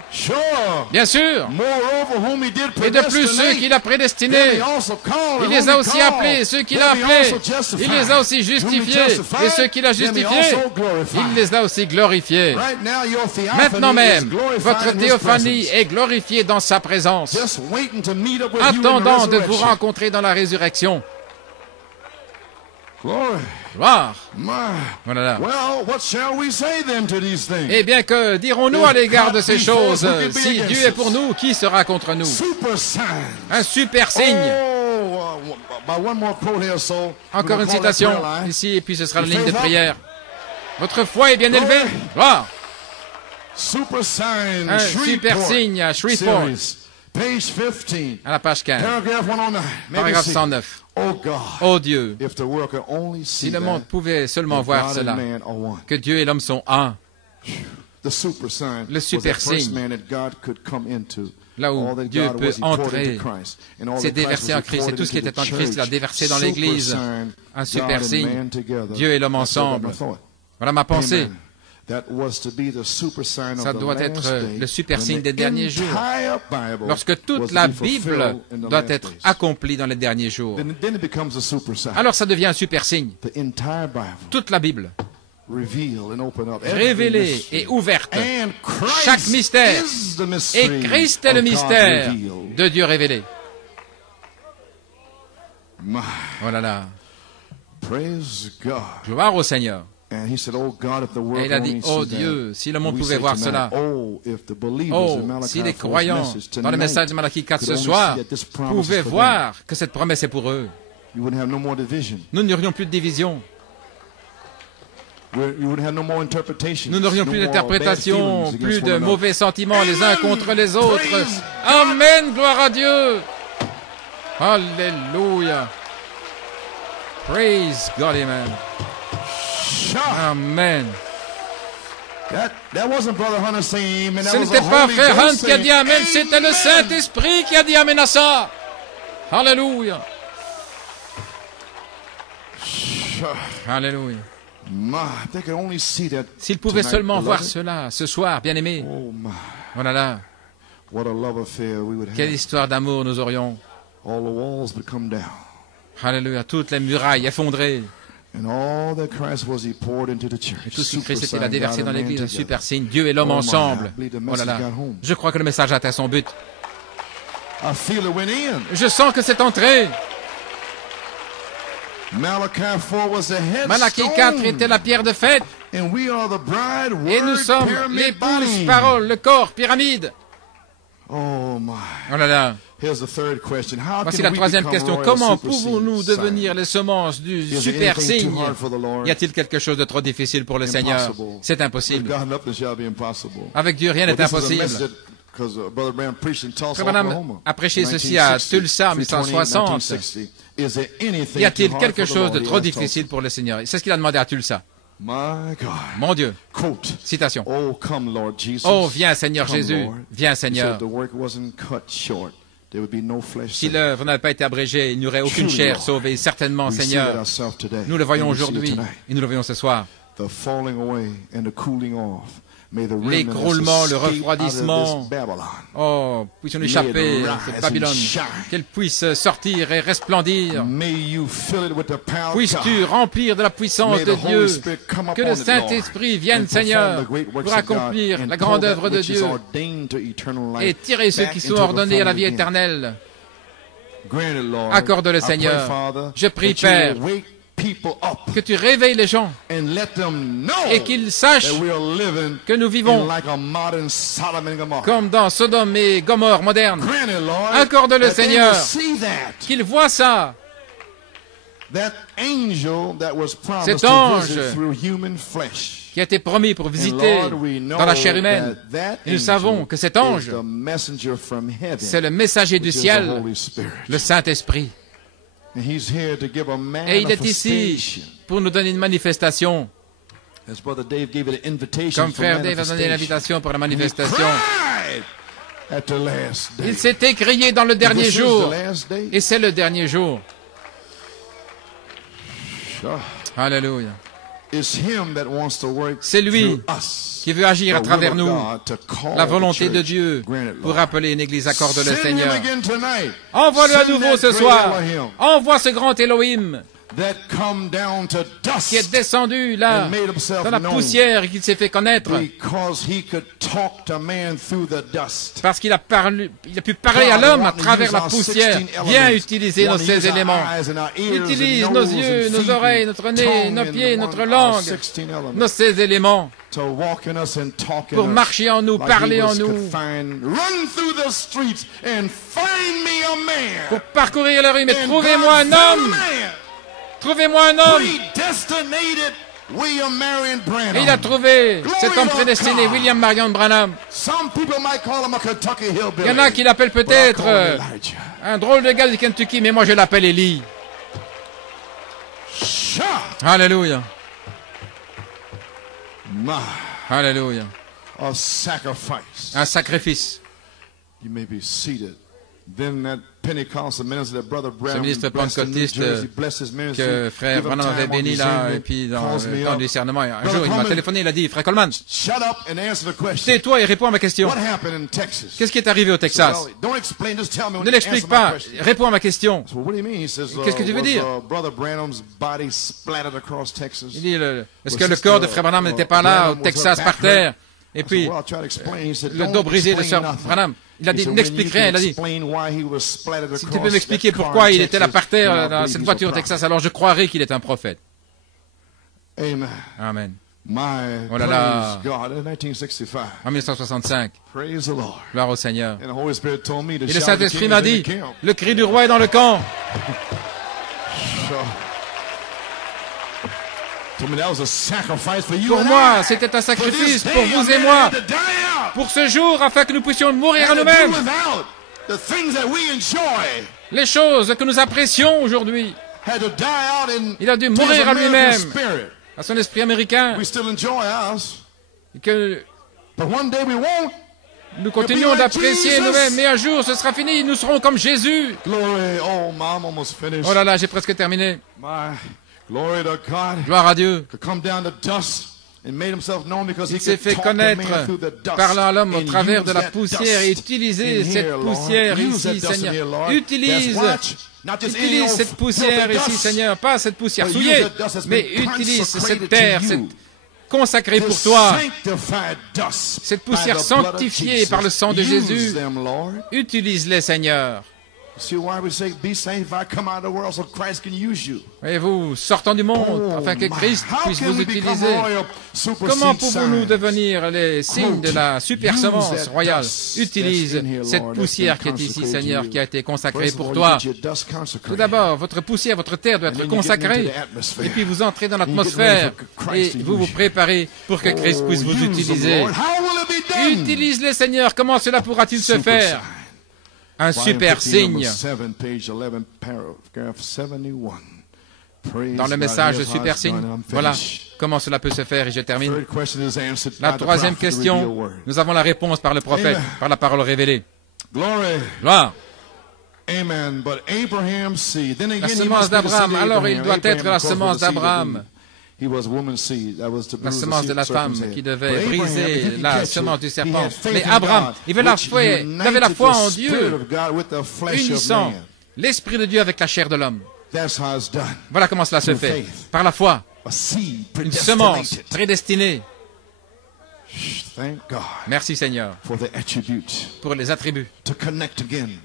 Bien sûr. Et de plus, ceux qu'il a prédestinés, il les a aussi appelés. Ceux qu'il a appelés, il les a aussi justifiés. Et ceux qu'il a justifiés, il les a aussi glorifiés. Maintenant même, votre théophanie est glorifiée dans sa présence, attendant de vous rencontrer dans la résurrection. Gloire. Voilà. Eh bien, que dirons-nous à l'égard de ces choses? Si Dieu est pour nous, qui sera contre nous? Un super signe. Encore une citation ici, et puis ce sera la ligne de prière. Votre foi est bien élevée. Gloire. Un super signe à Shreveport. À la page 15. Paragraphe 109. Oh Dieu, si le monde pouvait seulement voir cela, que Dieu et l'homme sont un, le super signe, là où Dieu peut entrer, c'est déversé en Christ. Et tout ce qui était en Christ, il a déversé dans l'Église. Un super signe, Dieu et l'homme ensemble. Voilà ma pensée. Ça doit être le super signe des derniers jours. Lorsque toute la Bible doit être accomplie dans les derniers jours, alors ça devient un super signe. Toute la Bible, révélée et ouverte, chaque mystère. Et Christ est le mystère de Dieu révélé. Oh là là. Gloire au Seigneur. Et il a dit, oh Dieu, si le monde pouvait voir cela, oh, si les croyants dans le message de Malachie 4 ce soir pouvaient voir que cette promesse est pour eux, nous n'aurions plus de division. Nous n'aurions plus d'interprétation, plus de mauvais sentiments les uns contre les autres. Amen, gloire à Dieu. Alléluia. Praise God, amen. Amen. Ce n'était pas frère Hunt qui a dit Amen, c'était le Saint-Esprit qui a dit Amen à ça. Alléluia. Alléluia. S'il pouvait seulement voir cela ce soir, bien-aimé. Voilà là. Quelle histoire d'amour nous aurions. Alléluia. Toutes les murailles effondrées. Et tout ce que Christ était là déversé dans l'Église, un super signe, Dieu et l'homme ensemble. Oh là là, je crois que le message a atteint son but. Je sens que c'est entré. Malachie 4 était la pierre de fête. Et nous sommes l'épouse, parole, le corps, pyramide. Oh là là. Here's the third question. How Voici can la we troisième become question. royal Comment super pouvons-nous seed devenir sign? les semences du Is there super anything signe? too hard for the Lord? Y a-t-il quelque chose de trop difficile pour le Seigneur? Impossible. C'est With impossible. God, nothing shall be impossible. Avec Dieu, rien n'est Well, this is a impossible. message that- 'cause, Brother Branham preached in Tulsa, Frère Branham Oklahoma, a prêché in ceci à 1960, Tulsa en 1960. 1960. Is there anything Y a-t-il too hard quelque for the chose de Lord? trop He asked difficile Tulsa. pour le Seigneur? C'est ce qu'il a demandé à Tulsa. My God. Mon Dieu. Quote. Citation. Oh, come, Lord Jesus. Oh, viens Seigneur Come, Jésus. Lord. Viens He said, Seigneur. if the work wasn't cut short, there would be no flesh Si saved. l'œuvre n'avait pas été abrégée, il n'y aurait aucune chair sauvée. Certainement, We see it Seigneur. ourselves today. Nous le voyons And we see it aujourd'hui tonight. et nous le voyons ce soir. The falling away and the cooling off. May the remnant L'écroulement, le escape out of refroidissement. this Babylon. Oh, puissions-nous échapper de cette Babylone. Qu'elle puisse sortir et resplendir. May you fill it with the power of Puisses-tu God. remplir de la puissance May de the Holy Dieu. Spirit come Que upon le it, Lord, Saint-Esprit vienne, and perform Seigneur, the great works pour of accomplir God, la and grande pull that œuvre de which is Dieu ordained to eternal life et tirer ceux back qui into sont the ordonnés à la fold vie again. éternelle. Grant it, Lord. Accorde-le, I pray, Seigneur. Father, Je prie, that you Père, will wake people up que tu réveilles les gens and let them know et qu'ils sachent that we are living que nous vivons in like a modern Sodom and Gomorrah. comme dans Sodome et Gomorrhe moderne. Grant it, Lord, Accorde-le, that they Seigneur. will see that. Qu'ils voient ça. That angel that was promised Cet to ange visit through human flesh. Qui a été promis pour And visiter Lord, we know dans la chair humaine. that Et nous savons angel que cet is ange, the messenger from heaven, c'est le messager du which is the ciel, Holy Spirit. le Saint-Esprit. And he's here to give a Et il est ici manifestation. pour nous donner une manifestation. As Brother Dave gave it an invitation Comme for frère Dave a donné manifestation. l'invitation pour la And he manifestation. cried at the last day. Il s'est écrié dans le dernier This is jour. the last day. Et c'est le dernier jour. Sure. Alléluia. It's him that wants to work C'est lui through us. qui veut agir à The will travers of nous. God to call La the volonté de church. Dieu Grant it, pour Lord. appeler une église. Accorde-le, Send him Seigneur. again tonight. Envoie-le à Send nouveau that ce great soir. Elohim Envoie ce grand Elohim that come down to dust qui est descendu là, and made himself dans la known poussière et qui s'est fait connaître. because he could talk to man through the dust. Parce qu'il a pu parler à l'homme à travers la poussière. Viens utiliser nos 16 éléments. Utilise nos yeux, nos oreilles, notre nez, nos pieds, notre langue, nos 16 éléments pour marcher en nous, parler en nous, pour parcourir la rue. Mais trouvez-moi un homme! Trouvez-moi un homme! Et il a trouvé cet homme prédestiné, William Marion Branham. Il y en a qui l'appellent peut-être un drôle de gars du Kentucky, mais moi je l'appelle Élie. Alléluia. Alléluia. Un sacrifice. You may be seated. Then that Pentecostal minister that Brother Ce Branham ministre blessed in New pentecôtiste Jersey, blessed his ministry, que frère give him Branham avait time on béni là, discernment, et puis dans calls le me temps up. du discernement, un Brother jour il m'a Coleman, téléphoné, il a dit, frère Coleman, shut up and answer the question. tais-toi et réponds à ma question. What happened in Texas? Qu'est-ce qui est arrivé au Texas? Well, don't explain, just tell me when Ne you answer l'explique my pas, question. réponds à ma question. So what do you mean? He says, Qu'est-ce que tu veux dire? Brother Branham's body splattered across Texas? Il dit, est-ce que le corps de frère Branham n'était pas là au Texas par terre? Et puis, le dos brisé de sœur Branham. Il a dit, n'explique rien. Il a dit, si tu peux m'expliquer pourquoi il était là par terre dans cette voiture au Texas, alors je croirais qu'il est un prophète. Amen. Oh là là. En 1965. Gloire au Seigneur. Et le Saint-Esprit m'a dit, le cri du roi est dans le camp. Pour moi, c'était un sacrifice pour vous et moi, pour ce jour, afin que nous puissions mourir à nous-mêmes. Les choses que nous apprécions aujourd'hui, il a dû mourir à lui-même, à son esprit américain, et que nous continuons d'apprécier nous-mêmes, mais un jour ce sera fini, nous serons comme Jésus. Oh là là, j'ai presque terminé. Gloire à Dieu. Il s'est fait connaître, parlant à l'homme au travers de la poussière, et utiliser cette poussière ici, Seigneur. Utilise cette poussière ici, Seigneur. Pas cette poussière souillée, mais utilise cette terre, consacrée pour toi. Cette poussière sanctifiée par le sang de Jésus. Utilise-les, Seigneur. Et vous, sortant du monde, afin que Christ puisse vous utiliser. Comment pouvons-nous devenir les signes de la super semence royale? Utilise cette poussière qui est ici, Seigneur, qui a été consacrée pour toi. Tout d'abord, votre poussière, votre terre doit être consacrée. Et puis vous entrez dans l'atmosphère et vous vous préparez pour que Christ puisse vous utiliser. Utilise-les, Seigneur. Comment cela pourra-t-il se faire? Un super signe. Dans le message de super signe, voilà comment cela peut se faire et je termine. La troisième question, nous avons la réponse par le prophète, par la parole révélée. Gloire. La semence d'Abraham, alors il doit être la semence d'Abraham. La semence de la femme qui devait briser la semence du serpent. Mais Abraham, il avait la foi en Dieu, unissant l'Esprit de Dieu avec la chair de l'homme. Voilà comment cela se fait. Par la foi, une semence prédestinée. Merci Seigneur pour les attributs,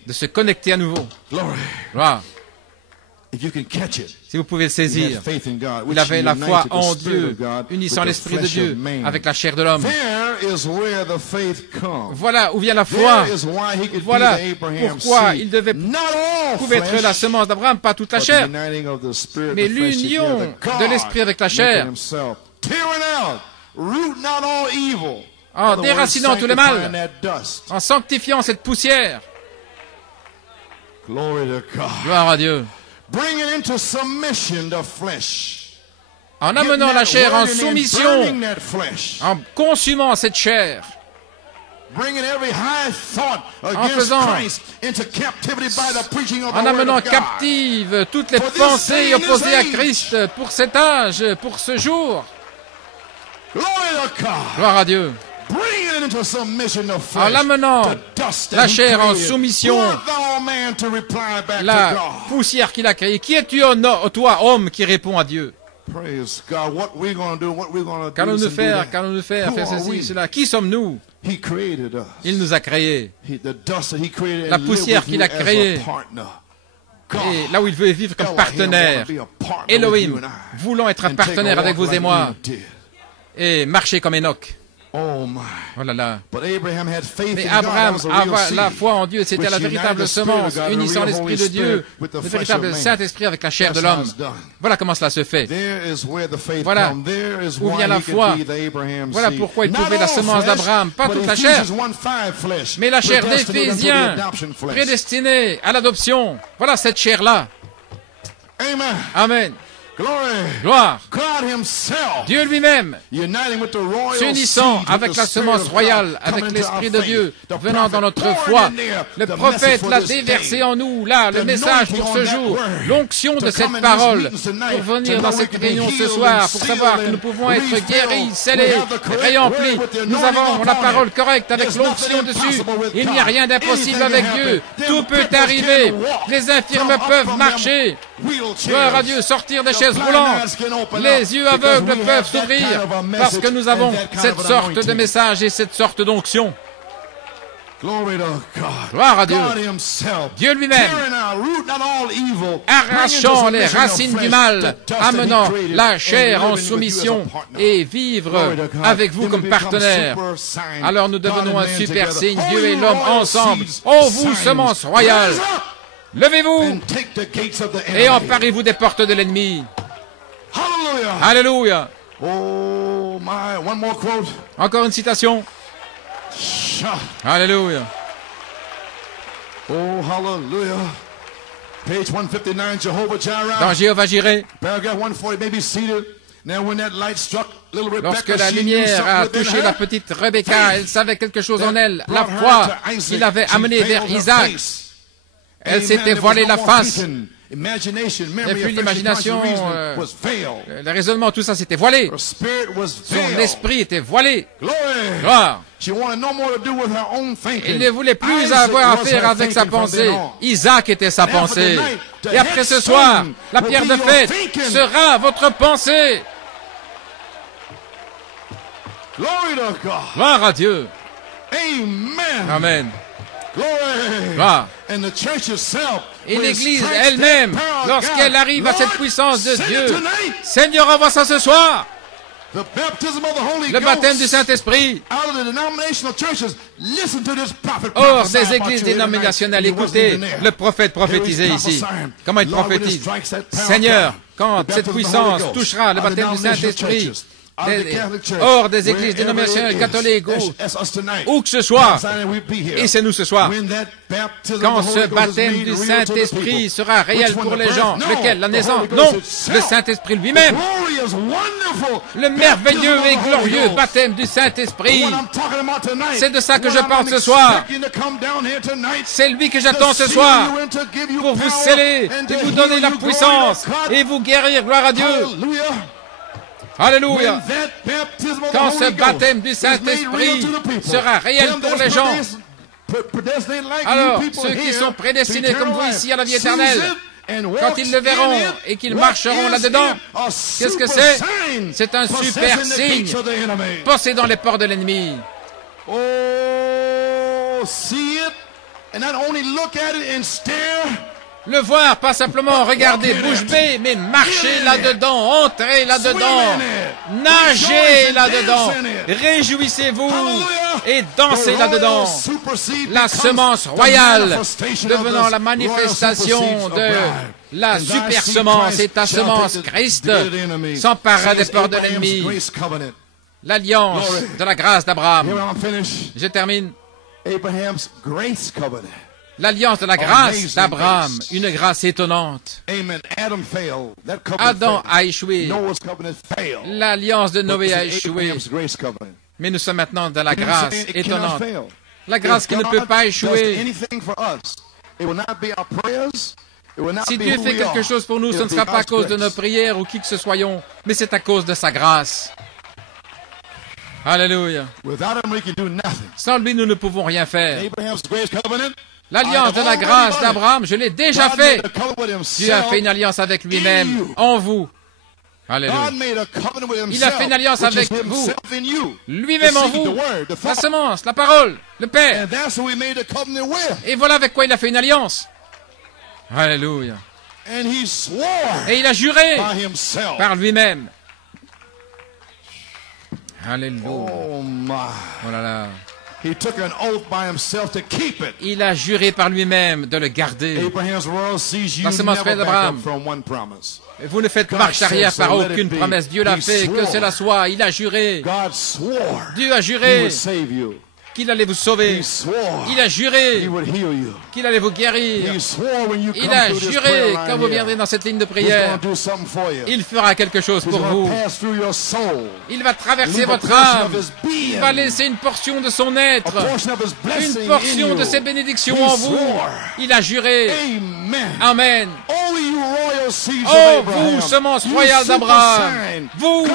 de se connecter à nouveau. Gloire. Si vous pouvez le saisir, il avait la foi en Dieu, unissant l'Esprit de Dieu avec la chair de l'homme. Voilà où vient la foi. Voilà pourquoi il pouvait être la semence d'Abraham, pas toute la chair, mais l'union de l'Esprit avec la chair, en déracinant tout le mal, en sanctifiant cette poussière. Gloire à Dieu. En amenant la chair en soumission, en consumant cette chair, en amenant captive toutes les pensées opposées à Christ pour cet âge, pour ce jour. Gloire à Dieu. En l'amenant la chair en soumission, la poussière qu'il a créée. Qui es-tu, toi, homme, qui répond à Dieu? Qu'allons-nous faire? Faire ceci, cela. Qui sommes-nous? Il nous a créés. La poussière qu'il a créée. Et là où il veut vivre comme partenaire. Elohim, voulons être un partenaire avec vous et moi. Et marcher comme Enoch. Oh là là. Mais Abraham avait la foi en Dieu, c'était la véritable semence, unissant l'Esprit de Dieu, le véritable Saint-Esprit avec la chair de l'homme. Voilà comment cela se fait. Voilà où vient la foi. Voilà pourquoi il pouvait la semence d'Abraham, pas toute la chair, mais la chair d'Éphésiens, prédestinée à l'adoption. Voilà cette chair-là. Amen. Gloire. Dieu lui-même, s'unissant avec la semence royale, avec l'Esprit de Dieu, venant dans notre foi. Le prophète l'a déversé en nous, là, le message pour ce jour, l'onction de cette parole, pour venir dans cette réunion ce soir, pour savoir que nous pouvons être guéris, scellés, réemplis. Nous avons la parole correcte avec l'onction dessus. Il n'y a rien d'impossible avec Dieu. Tout peut arriver. Les infirmes peuvent marcher. Gloire à Dieu, sortir des chaises roulantes. Les yeux aveugles peuvent s'ouvrir parce que nous avons cette sorte de message et cette sorte d'onction. Gloire à Dieu. Dieu lui-même, arrachant les racines du mal, amenant la chair en soumission et vivre avec vous comme partenaire. Alors nous devenons un super signe, Dieu et l'homme ensemble. Oh vous, semence royale, levez-vous et emparez-vous des portes de l'ennemi. Alléluia. Encore une citation. Alléluia. Oh, hallelujah. Page 159, Jehovah Jireh. Dans Jéhovah Jireh. Paragraph 140, may be seated. Now when that light struck little Rebecca, lorsque la lumière a touché la petite Rebecca, elle savait quelque chose en elle, la foi qui l'avait amenée vers Isaac. Elle s'était voilée la face. Et puis l'imagination, le raisonnement, tout ça s'était voilé. Son esprit était voilé. Gloire. Il ne voulait plus avoir à faire avec sa pensée. Isaac était sa pensée. Et après ce soir, la pierre de fête sera votre pensée. Gloire à Dieu. Amen. Gloire. Et l'Église elle-même, lorsqu'elle arrive à cette puissance de Dieu, Seigneur, envoie ça ce soir. Le baptême du Saint-Esprit. Hors des églises dénominationnelles, écoutez, le prophète prophétisait ici. Comment il prophétise? Seigneur, quand cette puissance touchera le baptême du Saint-Esprit, hors des églises dénominationnelles catholiques, où que ce soit, et c'est nous ce soir, quand ce baptême du Saint-Esprit sera réel pour les gens, lequel? La naissance? Non, le Saint-Esprit lui-même. Le merveilleux et glorieux baptême du Saint-Esprit. C'est de ça que je parle ce soir. C'est lui que j'attends ce soir pour vous sceller et vous donner la puissance et vous guérir. Gloire à Dieu. Alléluia. Quand ce baptême du Saint-Esprit sera réel pour les gens, alors ceux qui sont prédestinés comme vous ici à la vie éternelle, quand ils le verront et qu'ils marcheront là-dedans, qu'est-ce que c'est? C'est un super signe. Possédant les portes de l'ennemi. Le voir, pas simplement regarder, bouche bée, mais marcher là-dedans, entrer là-dedans, nager là-dedans, réjouissez-vous et dansez là-dedans. La semence royale devenant la manifestation de la super semence et ta semence Christ s'emparera des portes de l'ennemi. L'alliance de la grâce d'Abraham. Je termine. L'alliance de la grâce d'Abraham, une grâce étonnante. Adam a échoué. L'alliance de Noé a échoué. Mais nous sommes maintenant dans la grâce étonnante. La grâce qui ne peut pas échouer. Si Dieu fait quelque chose pour nous, ce ne sera pas à cause de nos prières ou qui que ce soyons, mais c'est à cause de sa grâce. Alléluia. Sans lui, nous ne pouvons rien faire. L'alliance de la grâce d'Abraham, je l'ai déjà fait. Dieu a fait une alliance avec lui-même, en vous. Alléluia. Il a fait une alliance avec vous, lui-même en vous. La semence, la parole, le Père. Et voilà avec quoi il a fait une alliance. Alléluia. Et il a juré par lui-même. Alléluia. Oh là là. Il a juré par lui-même de le garder. La semence frère d'Abraham. Vous ne faites marche arrière par aucune promesse. Dieu l'a fait, que cela soit. Il a juré. Dieu a juré qu'il allait vous sauver. Il a juré qu'il allait vous guérir. Il a juré quand vous viendrez dans cette ligne de prière, il fera quelque chose pour vous. Il va traverser votre âme. Il va laisser une portion de son être, une portion de ses bénédictions en vous. Il a juré. Amen. Oh, vous, semence royale d'Abraham, vous,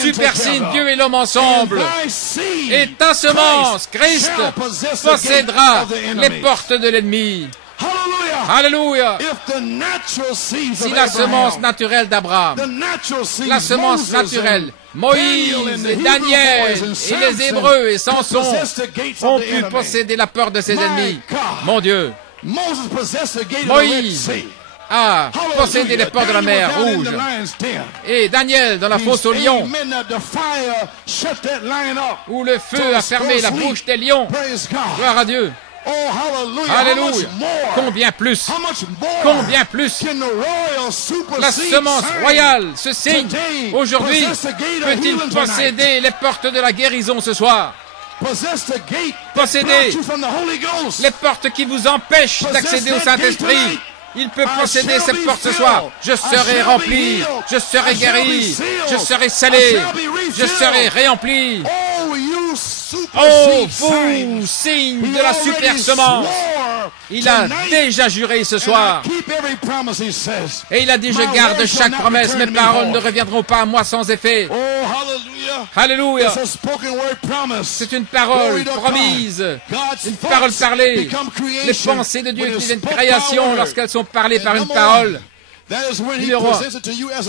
super signe, Dieu et l'homme ensemble, et ta semence, Christ, possédera les portes de l'ennemi. Alléluia. Si la semence naturelle d'Abraham, la semence naturelle, Moïse et Daniel et les Hébreux et Samson ont pu posséder la porte de ses ennemis. Mon Dieu, Moïse a possédé les portes de la mer Rouge. Et Daniel dans la fosse aux lions, où le feu a fermé la bouche des lions. Gloire à Dieu. Alléluia. Combien plus, combien plus la semence royale, ce signe, aujourd'hui, peut-il posséder les portes de la guérison ce soir? Posséder les portes qui vous empêchent d'accéder au Saint-Esprit. Il peut posséder ces portes ce soir. Je serai rempli, je serai guéri, je serai scellé, je serai réempli. Oh, vous, signe de la super semence. Il a déjà juré ce soir. Et il a dit, je garde chaque promesse. Mes paroles ne reviendront pas à moi sans effet. Alléluia. C'est une parole promise, une parole parlée. Les pensées de Dieu qui viennent de création lorsqu'elles sont parlées par une parole. Numéro 1,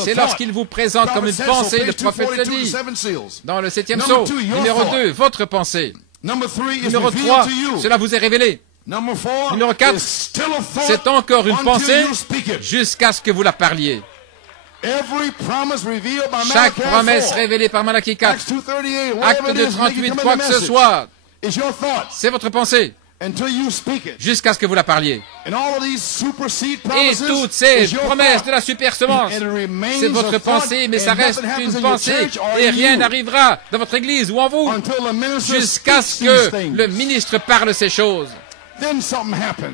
c'est lorsqu'il vous présente comme une pensée, le prophète le dit, dans le 7e psaume. Numéro 2, votre pensée. Numéro 3, cela vous est révélé. Numéro 4, c'est encore une pensée jusqu'à ce que vous la parliez. Chaque promesse révélée par Malachie 4, acte de 38, quoi que ce soit, c'est votre pensée jusqu'à ce que vous la parliez. Et toutes ces promesses de la super semence, c'est votre pensée, mais ça reste une pensée et rien n'arrivera dans votre église ou en vous jusqu'à ce que le ministre parle ces choses.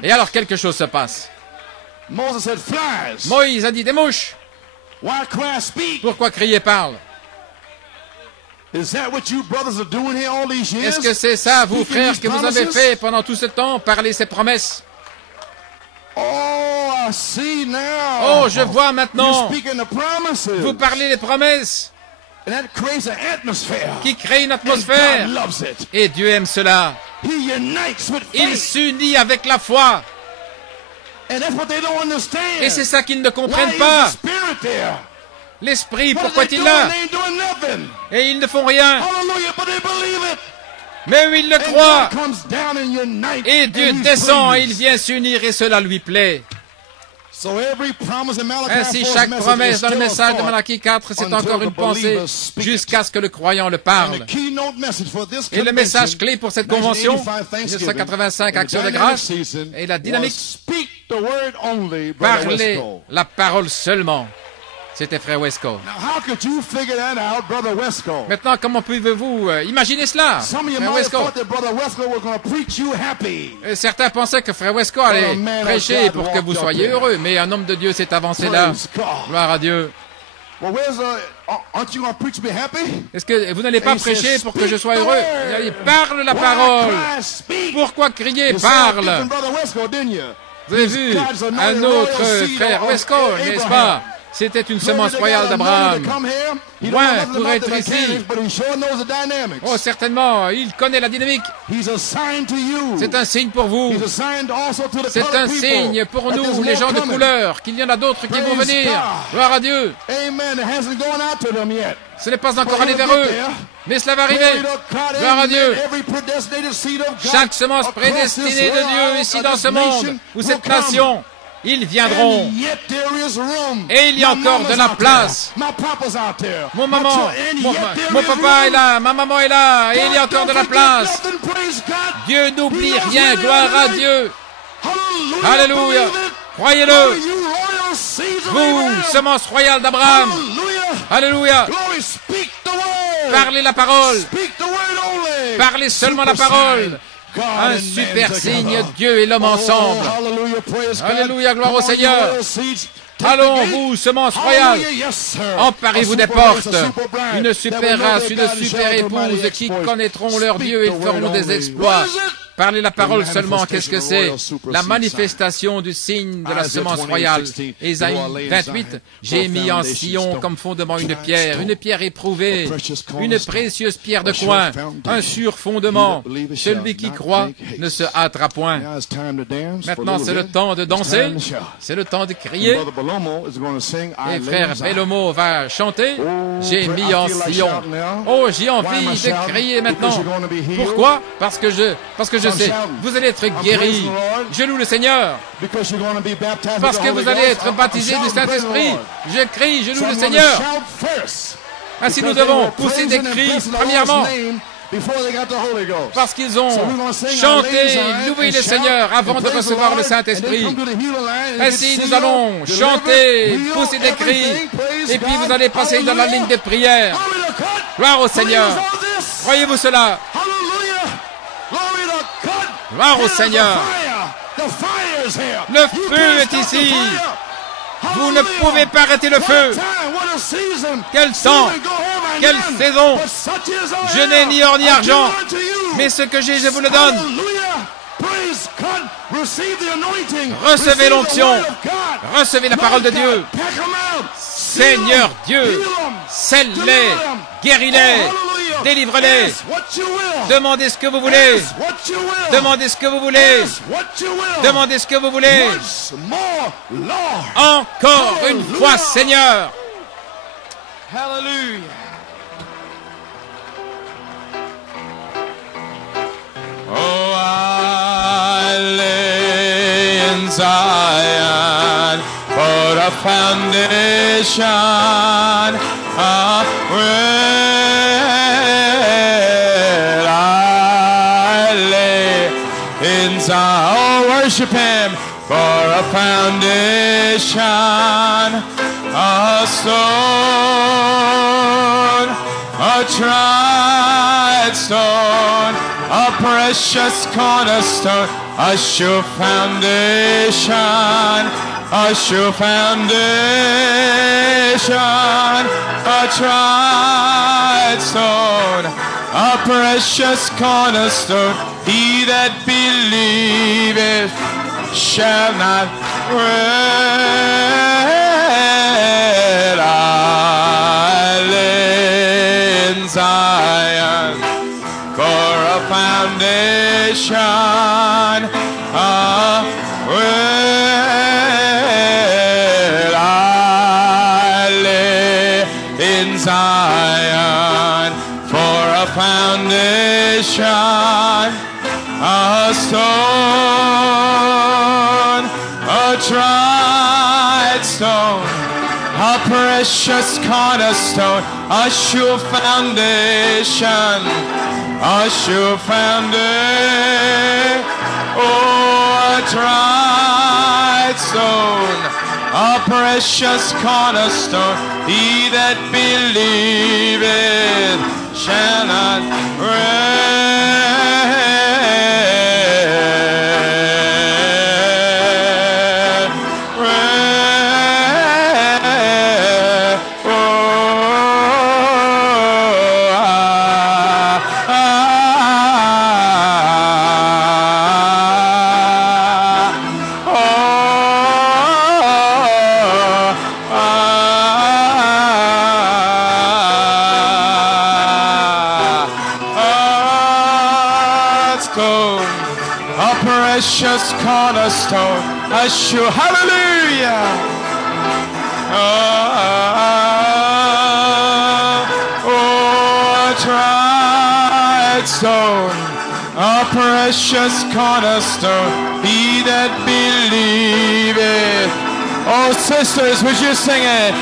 Et alors quelque chose se passe. Moïse a dit des mouches. Pourquoi crier parle? Est-ce que c'est ça, vous frères, que vous avez fait pendant tout ce temps, parler ces promesses? Oh, je vois maintenant. Vous parlez des promesses qui créent une atmosphère. Et Dieu aime cela. Il s'unit avec la foi. Et c'est ça qu'ils ne comprennent pas. L'Esprit, pourquoi est-il là? Et ils ne font rien. Mais eux, ils le croient. Et Dieu descend et il vient s'unir et cela lui plaît. Ainsi, chaque promesse dans le message de Malachie 4, c'est encore une pensée jusqu'à ce que le croyant le parle. Et le message clé pour cette convention, 1985, Action de grâce, est la dynamique. Parler la parole seulement. C'était Frère Wesco. Maintenant, comment pouvez-vous imaginer cela, Frère Wesco? Certains pensaient que Frère Wesco allait prêcher pour que vous soyez heureux, mais un homme de Dieu s'est avancé là. Gloire à Dieu. Est-ce que vous n'allez pas prêcher pour que je sois heureux? Il parle la parole. Pourquoi crier parle? Vous avez vu un autre Frère Wesco, n'est-ce pas? C'était une semence royale d'Abraham. Loin pour être ici. Oh, certainement, il connaît la dynamique. C'est un signe pour vous. C'est un signe pour nous, les gens de couleur, qu'il y en a d'autres qui vont venir. Gloire à Dieu. Ce n'est pas encore allé vers eux, mais cela va arriver. Gloire à Dieu. Chaque semence prédestinée de Dieu ici dans ce monde, ou cette nation, ils viendront. Et il y a encore de la place. Mon papa est là, ma maman est là, et il y a encore de la place. Dieu n'oublie rien, gloire à Dieu. Alléluia. Croyez-le. Vous, semence royale d'Abraham. Alléluia. Parlez la parole. Parlez seulement la parole. Un super signe, Dieu et l'homme ensemble. Alléluia, gloire au Seigneur. Allons, vous, semence royale, emparez-vous des portes. Une super race, une super épouse qui connaîtront leur Dieu et feront des exploits. Parlez la parole seulement, qu'est-ce que c'est? La manifestation du signe de la semence royale. Ésaïe 28, j'ai mis en Sion comme fondement une pierre éprouvée, une précieuse pierre de coin, un sûr fondement. Celui qui croit ne se hâtera point. Maintenant, c'est le temps de danser, c'est le temps de crier. Et frère Bellomo va chanter, j'ai mis en Sion. Oh, j'ai envie de crier maintenant. Pourquoi? Parce que je sais, vous allez être guéris. Je loue le Seigneur. Parce que vous allez être baptisés du Saint-Esprit. Je crie, je loue le Seigneur. Ainsi nous devons pousser des cris, premièrement, parce qu'ils ont chanté, loué le Seigneur avant de recevoir le Saint-Esprit. Ainsi nous allons chanter, pousser des cris, et puis vous allez passer dans la ligne de prière. Gloire au Seigneur. Croyez-vous cela? Gloire au Seigneur. Le feu est ici. Vous ne pouvez pas arrêter le feu. Quel temps, quelle saison. Je n'ai ni or ni argent, mais ce que j'ai, je vous le donne. Recevez l'onction. Recevez la parole de Dieu. Seigneur Dieu, scelle-les, guéris-les, délivre-les. Demandez ce que vous voulez. Demandez ce que vous voulez. Demandez ce que vous voulez. Encore une fois, Seigneur. Hallelujah. Oh, hallelujah. in Zion, for a foundation will I lay in Zion. Oh, worship him. For a foundation, a stone, a tried stone, a precious cornerstone, a sure foundation, a sure foundation, a tried stone, a precious cornerstone. He that believeth shall not will I lay in Zion for a foundation. Will I lay in Zion for a foundation, a stone, a tried stone, a precious cornerstone, a sure foundation, a sure foundation. Oh, a tried stone, a precious cornerstone. He that believeth shall not precious cornerstone, a sure, hallelujah. Oh, a tried stone, a precious cornerstone, he that believeth. Oh, sisters, would you sing it?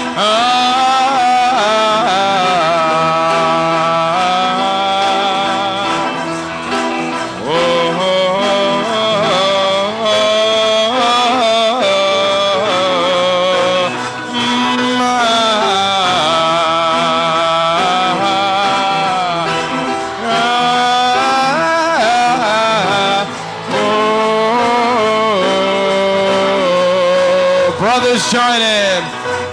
Join in.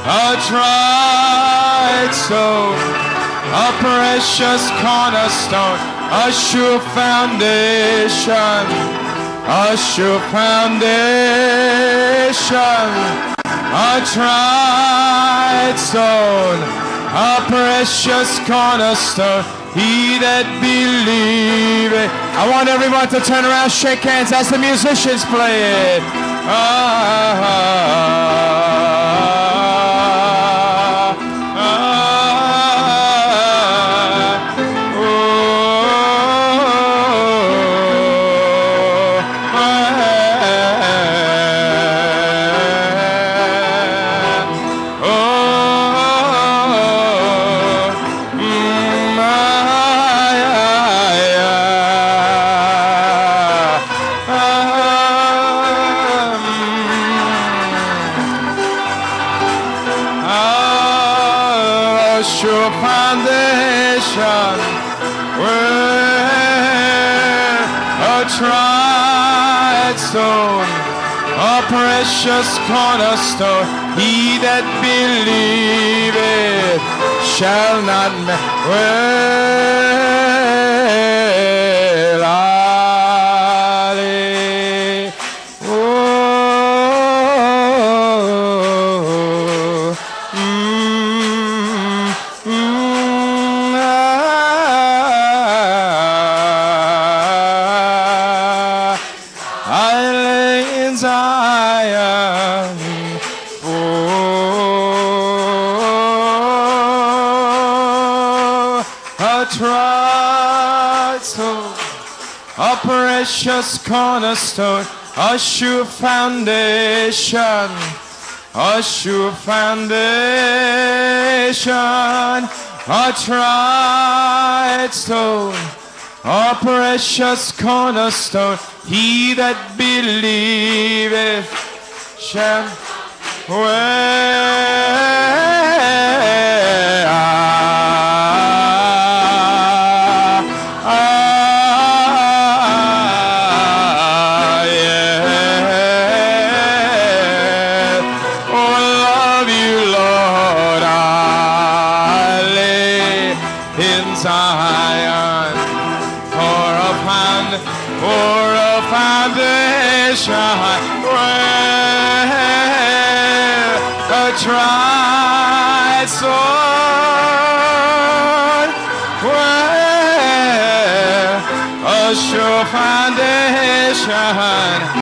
A tried stone, a precious cornerstone, a sure foundation, a sure foundation, a tried stone, a precious cornerstone. He that believeth. I want everyone to turn around, shake hands as the musicians play it. Precious cornerstone, he that believeth shall not will I lay. Precious cornerstone, a sure foundation, a sure foundation, a tried stone, a precious cornerstone. He that believeth shall Zion for a foundation where a tried sword, where a sure foundation.